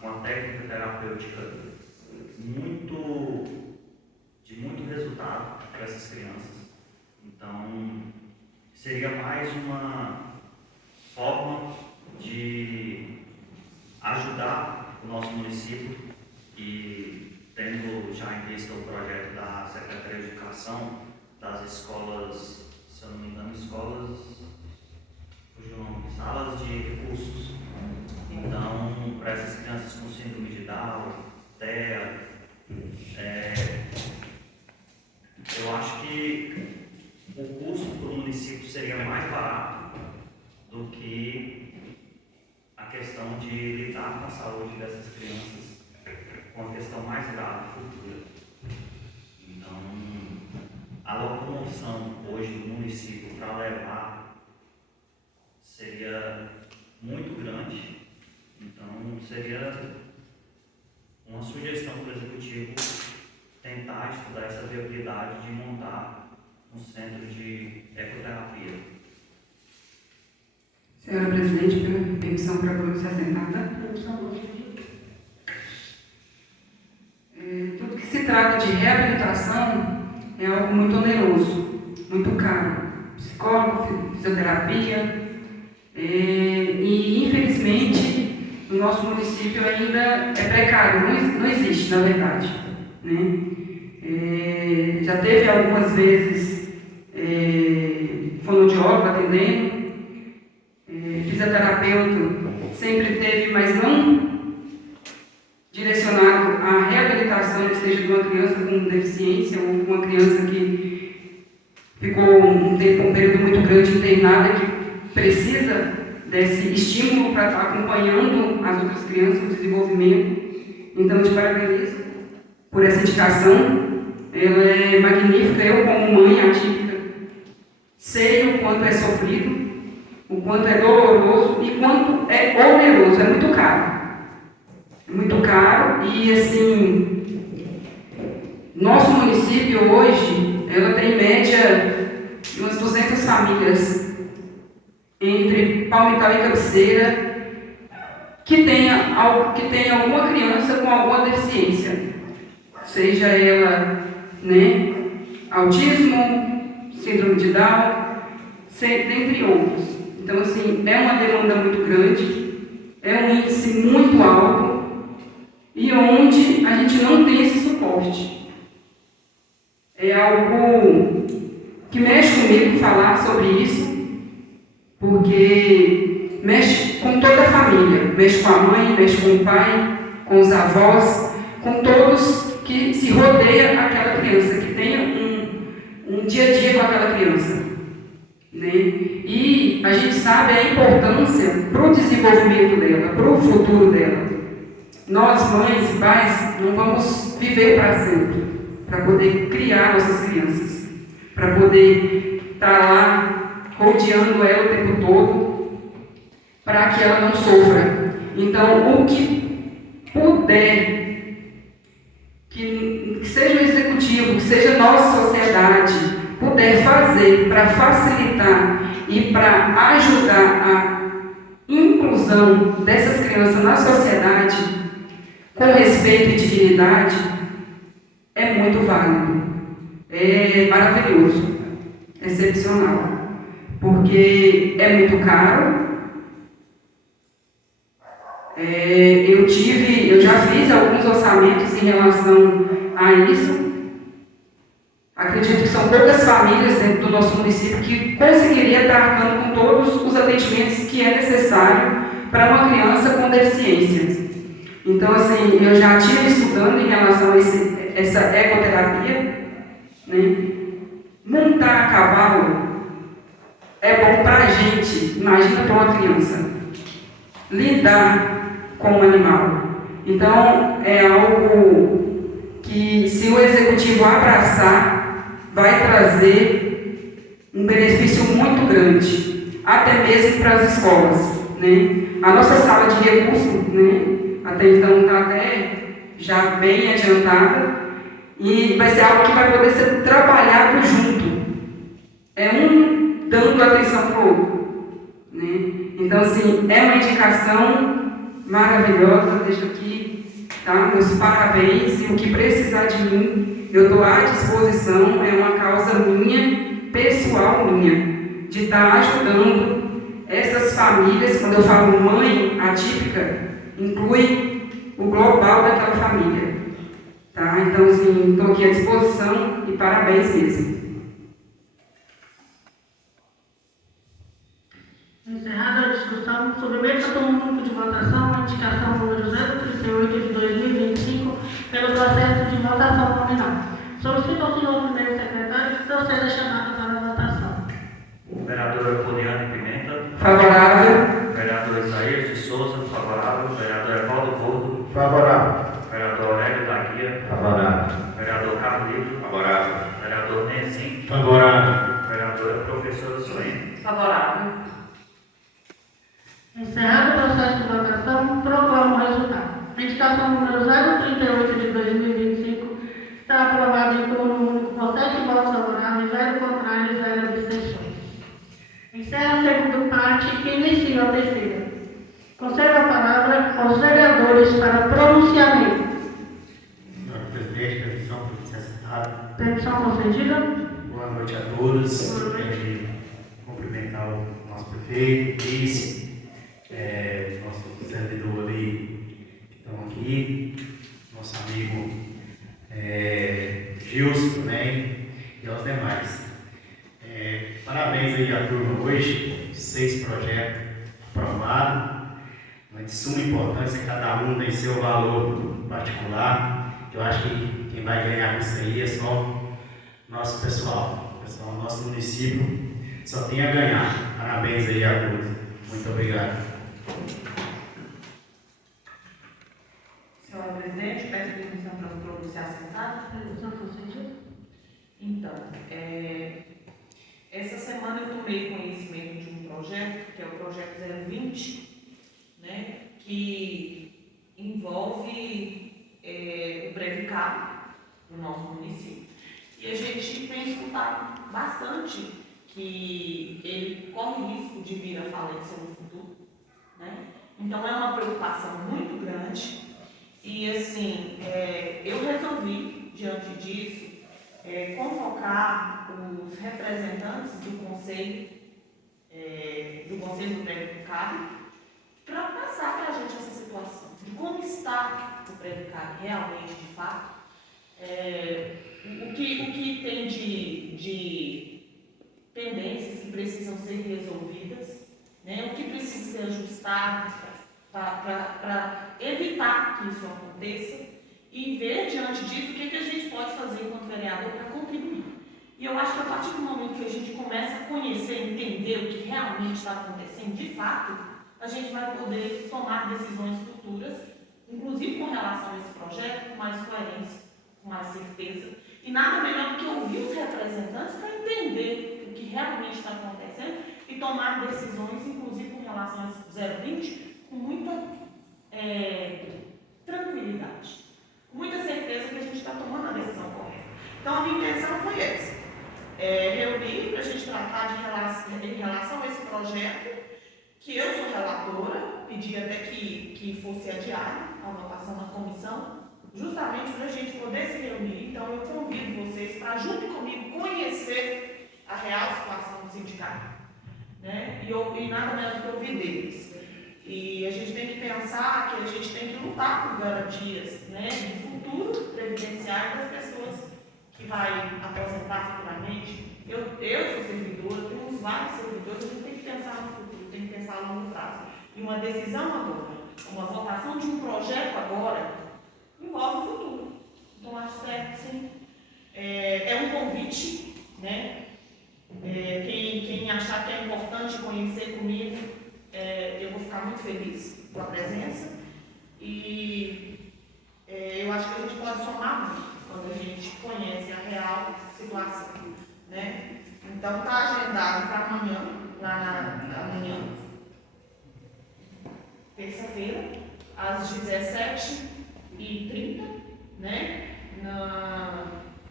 uma técnica terapêutica de muito resultado para essas crianças. Então, seria mais uma forma de ajudar o nosso município e, tendo já em vista o projeto da Secretaria de Educação, das escolas, se eu não me engano, salas de recursos. Então, para essas crianças com síndrome de Down, TEA, eu acho que o custo para o município seria mais barato do que a questão de lidar com a saúde dessas crianças, com a questão mais grave futura. Então, a locomoção hoje do município para levar seria muito grande. Então, seria uma sugestão para o Executivo tentar estudar essa viabilidade de montar um centro de ecoterapia. Senhora Presidente, permissão para a comissão assentada. Tudo que se trata de reabilitação é algo muito oneroso, muito caro. Psicólogo, fisioterapia, e infelizmente no nosso município ainda é precário, não existe, na verdade. Né? Já teve algumas vezes fonoaudiólogo atendendo, fisioterapeuta sempre teve, mas não direcionado à reabilitação, que seja de uma criança com deficiência ou uma criança que ficou um período muito grande internada, que precisa desse estímulo para estar acompanhando as outras crianças no desenvolvimento. Então, te parabenizo por essa indicação. Ela é magnífica. Eu, como mãe atípica, sei o quanto é sofrido, o quanto é doloroso e quanto é oneroso. É muito caro. É muito caro e, assim, nosso município hoje, ela tem em média de umas 200 famílias entre Palmital e Cabeceira que tenha alguma criança com alguma deficiência, seja ela, né, autismo, síndrome de Down, dentre outros. Então, assim, é uma demanda muito grande, é um índice muito alto e onde a gente não tem esse suporte. É algo que mexe comigo falar sobre isso, porque mexe com toda a família, mexe com a mãe, mexe com o pai, com os avós, com todos que se rodeiam aquela criança, que tenha um dia a dia com aquela criança. Né? E a gente sabe a importância para o desenvolvimento dela, para o futuro dela. Nós, mães e pais, não vamos viver para sempre, para poder criar nossas crianças, para poder estar lá rodeando ela o tempo todo, para que ela não sofra. Então, o que puder, que seja o executivo, que seja a nossa sociedade, puder fazer para facilitar e para ajudar a inclusão dessas crianças na sociedade, com respeito e dignidade, é muito válido, é maravilhoso, excepcional, porque é muito caro. Eu já fiz alguns orçamentos em relação a isso. Acredito que são poucas famílias dentro do nosso município que conseguiria estar arcando com todos os atendimentos que é necessário para uma criança com deficiência. Então, assim, eu já estive estudando em relação a essa ecoterapia, né? Montar a cavalo é bom para a gente, imagina para uma criança. Lidar com o animal. Então, é algo que, se o executivo abraçar, vai trazer um benefício muito grande, até mesmo para as escolas, né? A nossa sala de recursos, né, até então está até já bem adiantada, e vai ser algo que vai poder ser trabalhado junto. É um dando atenção para o outro, né? Então, assim, é uma indicação maravilhosa. Deixo aqui, tá, meus parabéns, e o que precisar de mim, eu estou à disposição. É uma causa minha, pessoal minha, de estar ajudando essas famílias. Quando eu falo mãe atípica, inclui o global daquela família, tá? Então, assim, estou aqui à disposição e parabéns mesmo. Encerrada a discussão, submeta como grupo de votação a indicação número 038 de 2025 pelo processo de votação nominal. Solicito ao senhor primeiro secretário que proceda a chamada para a votação. Vereadora Poliane Pimenta. Favorável. Vereador Isaías de Souza, favorável. Vereador Evaldo Gordo. Favorável. Vereador Aurélio da Guia. Favorável. Vereador Carlito. Favorável. Vereador Nenzin. Favorável. Vereadora Professora Suene. Favorável. Encerrado o processo de votação, proclamo o resultado. A indicação número 038 de 2025 está aprovada em turno único por 7 votos favoráveis, 0 contrários e 0 abstenções. Encerra a segunda parte e inicia a terceira. Concedo a palavra aos vereadores para pronunciamento. Senhor presidente, permissão para ser assentado. Permissão concedida. Boa noite a todos. Quero cumprimentar o nosso prefeito, vice, nosso servidor ali que estão aqui, nosso amigo Gilson também e aos demais. Parabéns aí à turma hoje, 6 projetos aprovados. De suma importância, cada um tem seu valor particular. Eu acho que quem vai ganhar com isso aí é só nosso pessoal. O pessoal do nosso município só tem a ganhar. Parabéns aí a todos. Muito obrigado. Senhora presidente, peço permissão para o pronunciar sentado. Permissão concedida. Então, essa semana eu tomei conhecimento de um projeto, que é o projeto 020, né, que envolve o Previcar no nosso município. E a gente tem escutado bastante que ele corre risco de vir a falência no futuro, né? Então é uma preocupação muito grande e assim, eu resolvi, diante disso, convocar os representantes do Conselho do Previcar para passar para a gente essa situação, de como está o Previcar realmente, de fato, o que tem de pendências que precisam ser resolvidas, né? O que precisa ser ajustado para evitar que isso aconteça e ver, diante disso, o que a gente pode fazer enquanto vereador para contribuir. E eu acho que a partir do momento que a gente começa a conhecer, entender o que realmente está acontecendo, de fato, a gente vai poder tomar decisões futuras, inclusive com relação a esse projeto, com mais coerência, com mais certeza. E nada melhor do que ouvir os representantes para entender o que realmente está acontecendo e tomar decisões, inclusive com relação a 020, com muita tranquilidade, com muita certeza que a gente está tomando a decisão correta. Então, a minha intenção foi essa, reunir para a gente tratar em relação a esse projeto, que eu sou relatora, pedi até que fosse adiado a votação na comissão, justamente para a gente poder se reunir. Então, eu convido vocês para, junto comigo, conhecer a real situação do sindicato, né? E nada melhor do que ouvir deles. E a gente tem que pensar que a gente tem que lutar por garantias, né, de futuro previdenciário das pessoas que vai aposentar futuramente. Eu sou servidora, temos vários servidores, a gente tem que pensar no futuro, tem que pensar a longo prazo. E uma decisão agora, uma votação de um projeto agora, envolve o futuro. Então, acho certo, sim. É um convite, né? Quem achar que é importante conhecer comigo, eu vou ficar muito feliz com a presença. E eu acho que a gente pode somar muito quando a gente conhece a real situação, né? Então, está agendado para amanhã, na manhã, terça-feira, às 17h30, né?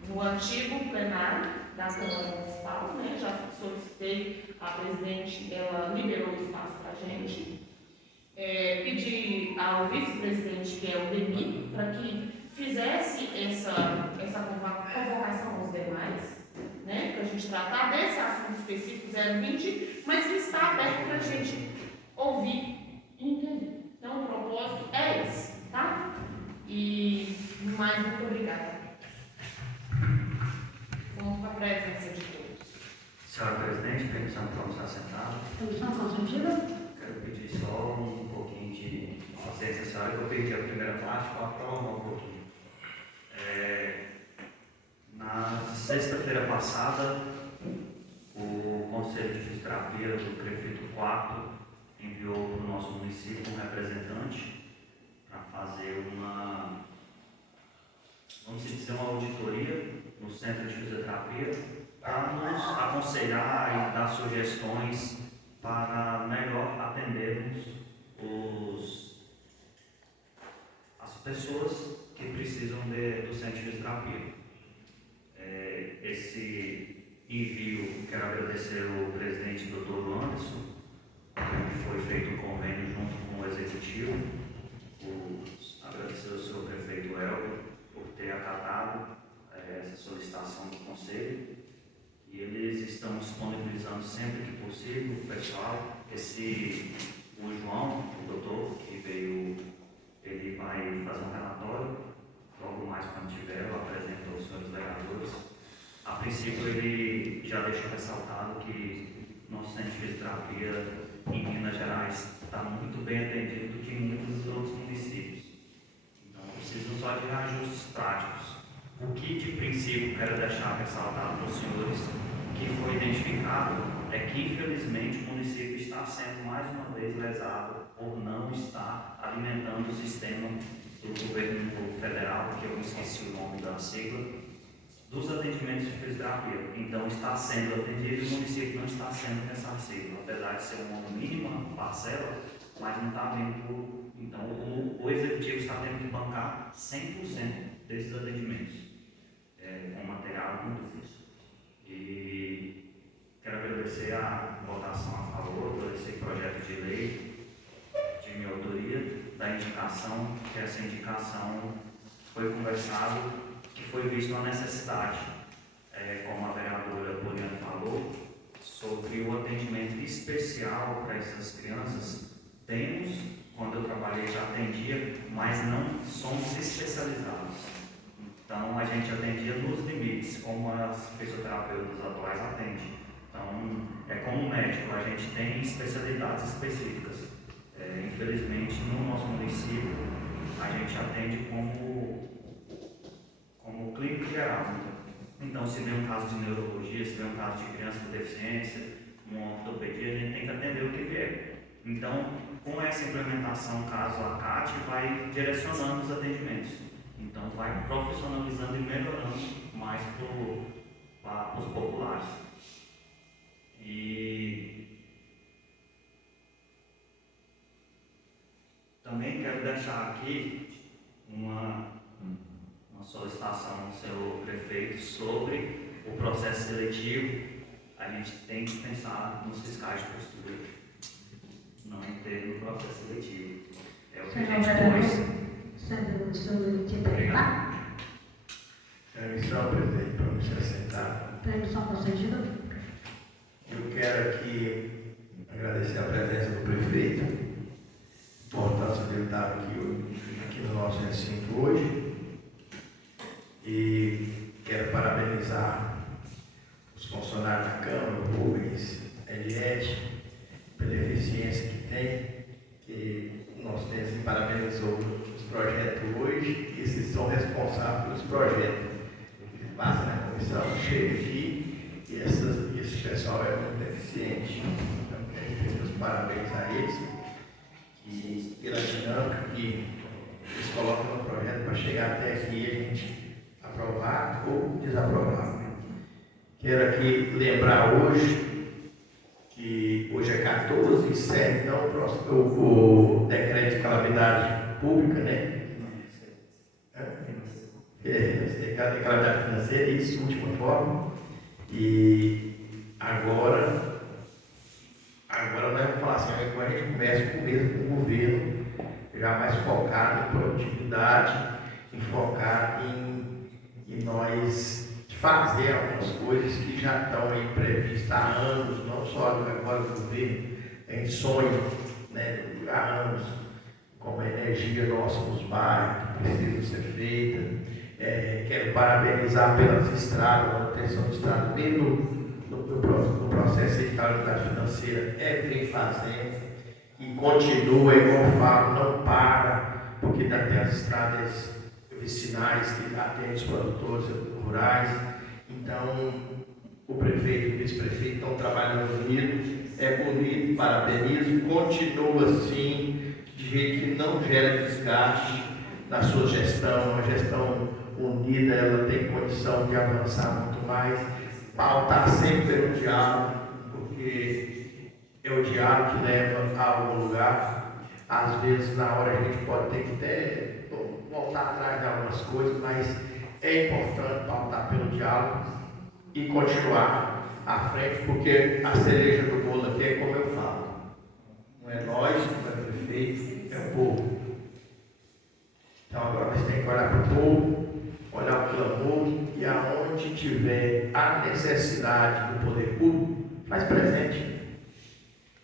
No antigo plenário da Câmara Municipal, né? Já solicitei a presidente, ela liberou o espaço para a gente. Pedi ao vice-presidente, que é o Demi, para que fizesse essa convocação aos demais, né? Para a gente tratar desse assunto específico 020, mas que está aberto para a gente ouvir e entender. Então, o propósito é esse, tá? E mais muito obrigada. Com a presença de todos. Senhora Presidente, permissão para nos assentar. Comissão concedida? Quero pedir só um pouquinho de paciência, senhora, que eu perdi a primeira parte para prolongar um pouquinho. Na sexta-feira passada, o Conselho de Fisioterapia do Prefeito 4 enviou para o nosso município um representante para fazer vamos dizer, uma auditoria no Centro de Fisioterapia para nos aconselhar e dar sugestões para melhor atendermos as pessoas que precisam do Centro de Fisioterapia. Esse envio, quero agradecer ao presidente Dr. Anderson, que foi feito um convênio junto com o Executivo, agradecer ao senhor prefeito Elber por ter acatado essa solicitação do Conselho, e eles estão disponibilizando sempre que possível o pessoal. O João, o doutor, que veio, ele vai fazer um relatório, logo mais quando tiver, eu apresento aos senhores vereadores. A princípio, ele já deixou ressaltado que nosso centro de fisioterapia em Minas Gerais está muito bem atendido do que em muitos outros municípios. Então, precisam só de reajustes práticos. O que, de princípio, quero deixar ressaltado para os senhores, que foi identificado, é que, infelizmente, o município está sendo, mais uma vez, lesado por não estar alimentando o sistema do governo federal, que eu me esqueci o nome da sigla, dos atendimentos de fisioterapia. Então, está sendo atendido e o município não está sendo nessa sigla, apesar de ser uma mínima parcela, mas não está vindo. Então, o executivo está tendo que bancar 100% desses atendimentos, com material muito difícil. E quero agradecer a votação a favor desse projeto de lei de minha autoria, da indicação, que essa indicação foi conversado, que foi visto a necessidade, como a vereadora Poliana falou, sobre o atendimento especial para essas crianças. Temos, quando eu trabalhei, já atendia, mas não somos especializados. Então, a gente atendia nos limites, como as fisioterapeutas atuais atendem. Então, como médico, a gente tem especialidades específicas. Infelizmente, no nosso município, a gente atende como clínico geral. Então, se vem um caso de neurologia, se vem um caso de criança com deficiência, uma ortopedia, a gente tem que atender o que vier. Então, com essa implementação, caso acate, vai direcionando os atendimentos. Então, vai profissionalizando e melhorando mais para os populares. E Também quero deixar aqui uma solicitação ao seu prefeito sobre o processo seletivo. A gente tem que pensar nos fiscais de postura, não ter no processo seletivo. É o que a gente pôs. Obrigado. Permissão, presidente, para você sentar. Permissão concedida. Eu quero aqui agradecer a presença do prefeito, a importância dele estar aqui no nosso recinto hoje. E quero parabenizar os funcionários da Câmara, o Rubens, a Eliette, pela eficiência que tem, que nós temos e parabenizou os projetos hoje, e esses são responsáveis pelos projetos. Passa na comissão, chega aqui, e esse pessoal é muito eficiente. Então, quero os parabéns a eles, e pela dinâmica que eles colocam no projeto para chegar até aqui e a gente aprovar ou desaprovar. Quero aqui lembrar hoje que hoje é 14/7, então o decreto de calamidade pública, né? Calamidade financeira, isso, última forma. E agora nós vamos falar assim, agora a gente começa com o governo já mais focado em produtividade, em focar em nós fazer algumas coisas que já estão aí previstas há anos, não só agora do governo, a gente sonha, né, há anos, como a energia nossa nos bairros, que precisa ser feita. Quero parabenizar pelas estradas, a manutenção de estradas, bem no processo de calamidade financeira, vem fazendo e continua, igual eu falo, não para, porque ainda tem as estradas vicinais que atendem os produtores rurais. Então, o prefeito e o vice-prefeito estão trabalhando unidos, bonito, parabenizo, continua assim, de jeito que não gera desgaste na sua gestão, uma gestão unida, ela tem condição de avançar muito mais, pautar sempre pelo diálogo, porque é o diálogo que leva a algum lugar. Às vezes, na hora, a gente pode ter que até voltar atrás de algumas coisas, mas é importante pautar pelo diálogo e continuar à frente, porque a cereja do bolo aqui é como eu falo, não é nós, não é o prefeito, é o povo. Então agora nós temos que olhar para o povo, olhar o clamor, e aonde tiver a necessidade do poder público, faz presente.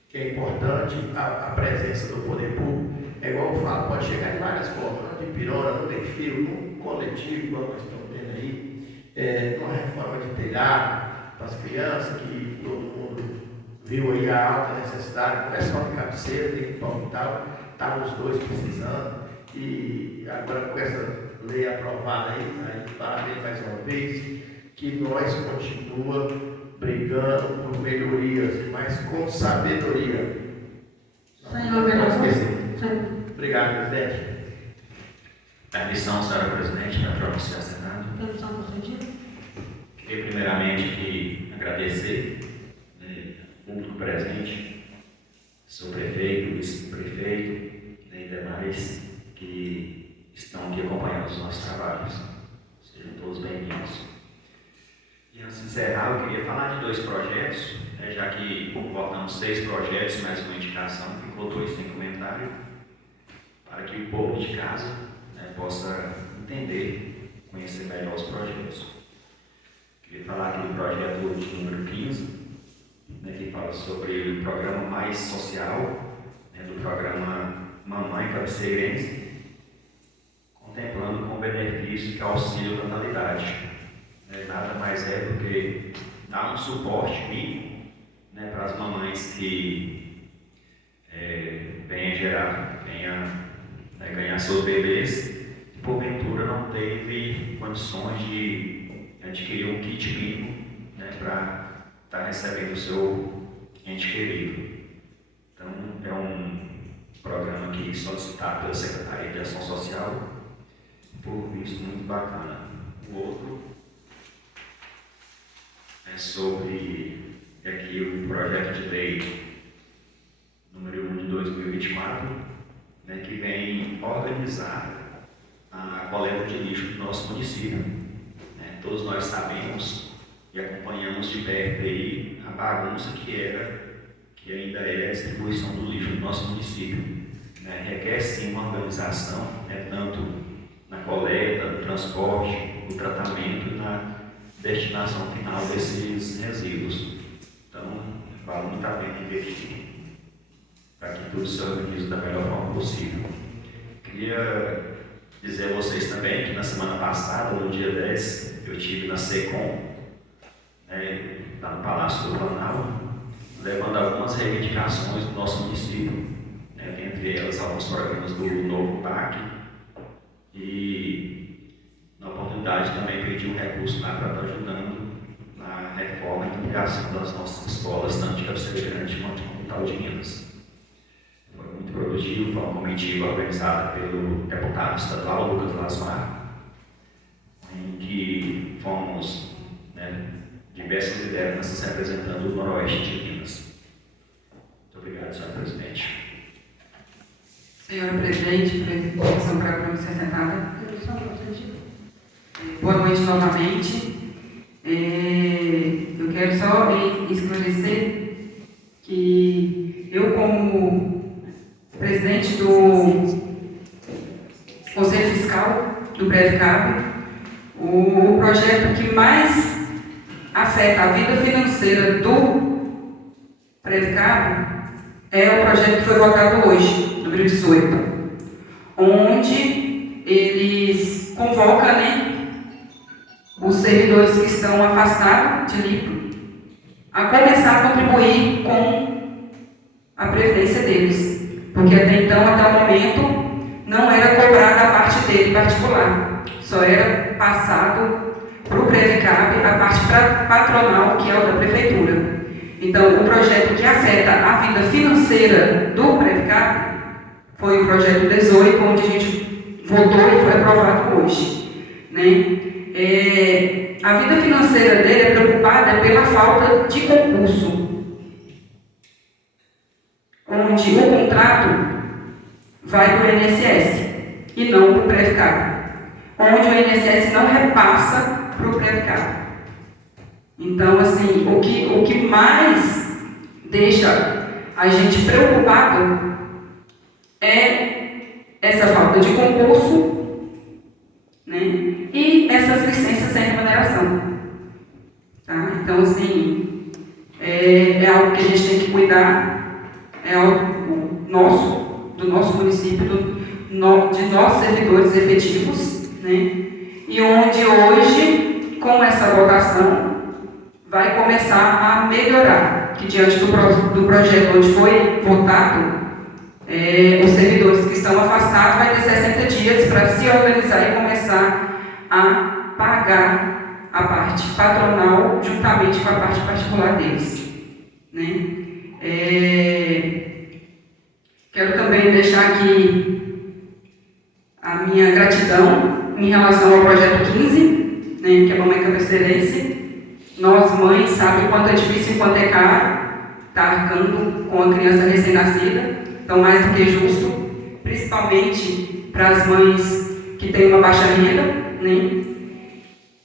Que é importante a presença do poder público. É igual eu falo, pode chegar de várias formas, não de pirona, no perfil, no coletivo, igual nós estamos vendo aí, numa reforma de telhado, para as crianças, que todo mundo viu aí a alta necessidade, não é só de cabeceira, tem que pão e tal, estavam os dois precisando, e agora com essa lei aprovada aí, parabéns mais uma vez, que nós continuamos brigando por melhorias, mas com sabedoria. Senhor vereador. Obrigado, presidente. Permissão, senhora presidente, para pronunciar Senado. Permissão concedida. Queria primeiramente aqui agradecer o público presente, seu prefeito, vice-prefeito e demais que estão aqui acompanhando os nossos trabalhos. Sejam todos bem-vindos. E antes de encerrar, eu queria falar de 2 projetos, já que votamos 6 projetos, mais uma indicação, ficou 2 sem comentário, para que o povo de casa possa entender, conhecer melhor os projetos. Queria falar aqui do projeto de número 15, que fala sobre o programa Mais Social, do programa Mamãe Cabeceirense, contemplando com benefício que é o auxílio natalidade. Nada mais é do que dar um suporte mínimo para as mamães que venham ganhar seus bebês e porventura não teve condições de adquirir um kit mínimo para estar recebendo o seu ente querido. Então é um programa aqui solicitado pela Secretaria de Ação Social, por visto muito bacana. O outro é sobre aqui o projeto de lei número 1 de 2024, que vem organizar a coleta de lixo do nosso município. Todos nós sabemos e acompanhamos de perto aí a bagunça que ainda é a distribuição do lixo do nosso município. Requer sim uma organização, tanto na coleta, no transporte, no tratamento e na destinação final desses resíduos. Então, vale muito a pena investir para que tudo se organize da melhor forma possível. Queria dizer a vocês também que na semana passada, no dia 10, eu estive na SECOM, lá no Palácio do Planalto, levando algumas reivindicações do nosso município, dentre elas alguns programas do novo PAC, e na oportunidade também pedi um recurso lá para estar ajudando na reforma e ampliação das nossas escolas, tanto de Cabeceira Grande quanto de Comunidade de Minas. Foi muito produtivo, foi uma comitiva organizada pelo deputado estadual Lucas Lasmar, em que fomos diversas lideranças representando o Noroeste de Minas. Muito obrigado, senhor presidente. Senhora presidente, professor para ser sentada. Boa noite novamente. Eu quero só esclarecer que eu, como presidente do Conselho Fiscal do Predicab, o projeto que mais afeta a vida financeira do Predicab é o projeto que foi votado hoje, número 18, onde eles convocam os servidores que estão afastados de LIPO a começar a contribuir com a previdência deles, porque até então, até o momento, não era cobrada a parte dele particular, só era passado para o Predicab a parte patronal, que é o da prefeitura. Então, o projeto que afeta a vida financeira do Predicab foi o projeto 18, onde a gente votou e foi aprovado hoje. A vida financeira dele é preocupada pela falta de concurso, onde o contrato vai para o INSS e não para o Predicab, onde o INSS não repassa para o Predicab. Então, assim, o que mais deixa a gente preocupado é essa falta de concurso, e essas licenças sem remuneração. Tá? Então, assim, é algo que a gente tem que cuidar, é algo do nosso município, de nossos servidores efetivos, e onde hoje, com essa votação, vai começar a melhorar, que diante do projeto onde foi votado, os servidores que estão afastados vai ter 60 dias para se organizar e começar a pagar a parte patronal juntamente com a parte particular deles. Quero também deixar aqui a minha gratidão em relação ao projeto 15, que é a Mamãe Cabeceirense. Nós, mães, sabemos o quanto é difícil e quanto é caro estar arcando com a criança recém-nascida. Então, mais do que justo, principalmente para as mães que têm uma baixa renda.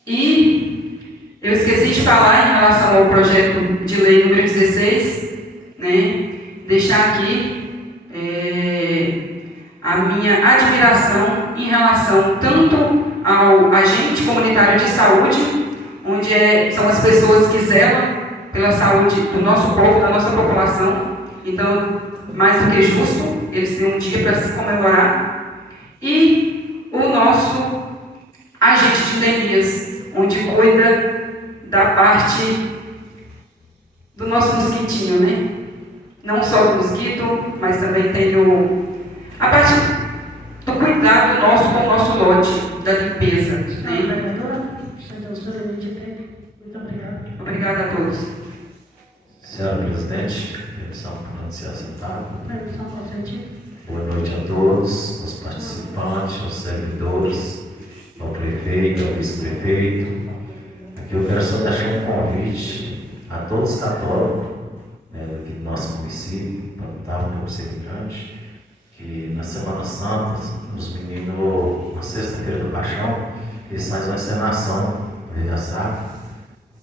E eu esqueci de falar em relação ao projeto de lei número 16, deixar aqui a minha admiração em relação tanto ao agente comunitário de saúde, onde são as pessoas que zelam pela saúde do nosso povo, da nossa população. Então, mais do que justo, eles têm um dia para se comemorar. E o nosso agente de endemias, onde cuida da parte do nosso mosquitinho, Não só do mosquito, mas também tem a parte do cuidado nosso com o nosso lote, da limpeza. Muito obrigada. Obrigada a todos. Senhora presidente, permissão para se assentar. Permissão consentida. Boa noite a todos, os participantes, os servidores, ao prefeito, ao vice-prefeito. Aqui eu quero só deixar um convite a todos os católicos aqui do nosso município, para estar no Cabeceira Grande, que na Semana Santa, os meninos, na sexta-feira do Paixão, eles fazem uma encenação, sabe?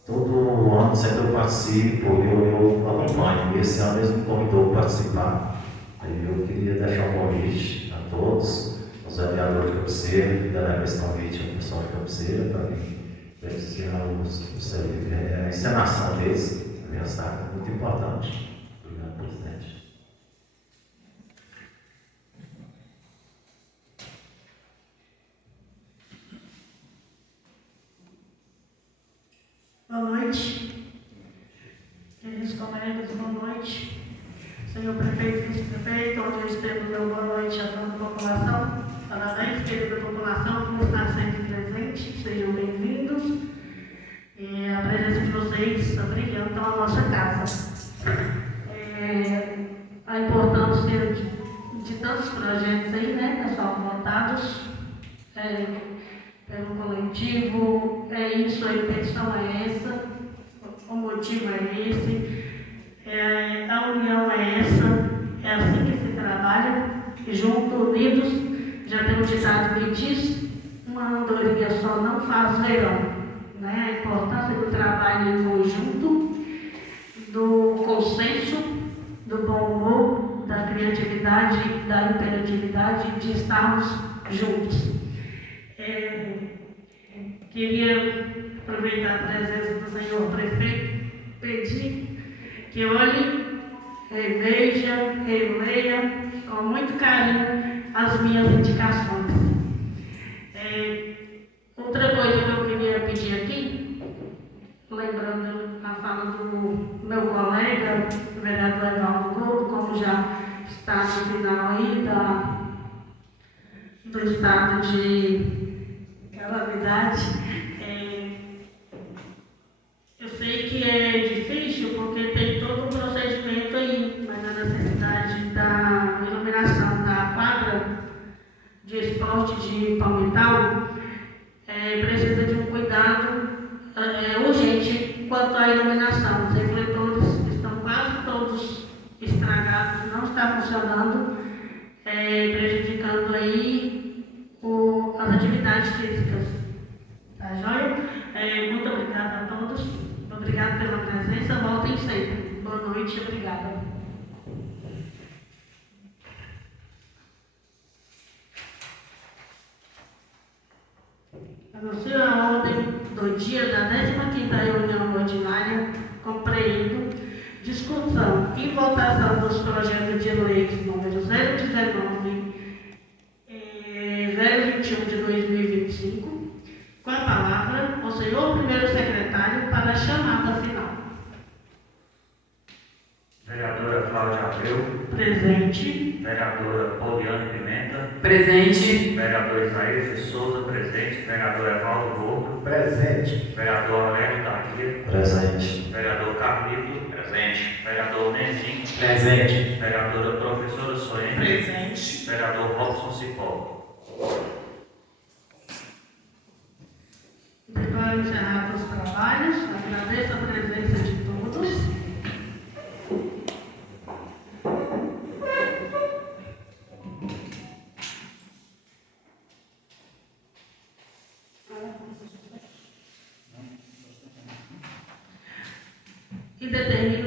Todo ano sempre eu participo, eu acompanho. E esse ano eles me convidou para participar. Aí eu queria deixar um convite a todos, os vereadores de Cabeceira, que deram esse convite ao pessoal de Cabeceira para vir presenciar a encenação deles, sabe? Muito importante. Obrigado, presidente. Boa noite. Queridos colegas, boa noite. Senhor prefeito, vice-prefeito, onde eu estendo meu boa noite a toda a população. Parabéns, querida população, por estar sempre presente. Sejam bem-vindos. A presença de vocês abrilhanta a nossa casa. A importância de tantos projetos aí, né, pessoal, votados pelo coletivo, isso, a intenção é essa, o motivo é esse, a união é essa, é assim que se trabalha, junto, unidos. Já tem um ditado que diz: uma andorinha só não faz verão, né? A importância do trabalho em conjunto, do consenso, do bom humor, da criatividade, da imperatividade de estarmos juntos. Queria aproveitar a presença do senhor prefeito, pedir que olhe, reveja, releia com muito carinho as minhas indicações. Outra coisa que eu queria pedir aqui, lembrando a fala do meu colega, o vereador Evaldo Couto, como já está no final aí do estado de calamidade, eu sei que é difícil porque tem todo um procedimento aí, mas a necessidade da iluminação da quadra de esporte de Palmital precisa de um cuidado urgente quanto à iluminação. Os refletores estão quase todos estragados, não está funcionando, prejudicando aí as atividades físicas. Tá joia? Muito obrigada a todos. Obrigada pela presença. Voltem sempre. Boa noite. Obrigada. Anuncio a ordem do dia da 15ª reunião ordinária, compreendo discussão e votação dos projetos de lei número 019 021 de 2025, com a palavra o senhor primeiro secretário para a chamada final. Vereadora Cláudia Abreu. Presente. Vereadora Poliane Pimenta. Presente. Vereador Isaías de Souza, presente. Vereador Evaldo Gordo. Presente. Vereador Aurélio da Guia. Presente. Vereador Carlito. Presente. Vereador Nezinho. Presente. Vereadora Professora Soene. Presente. Vereador Robson Cipó. Declaro encerrados os trabalhos. Agradeço a presença de todos. E determino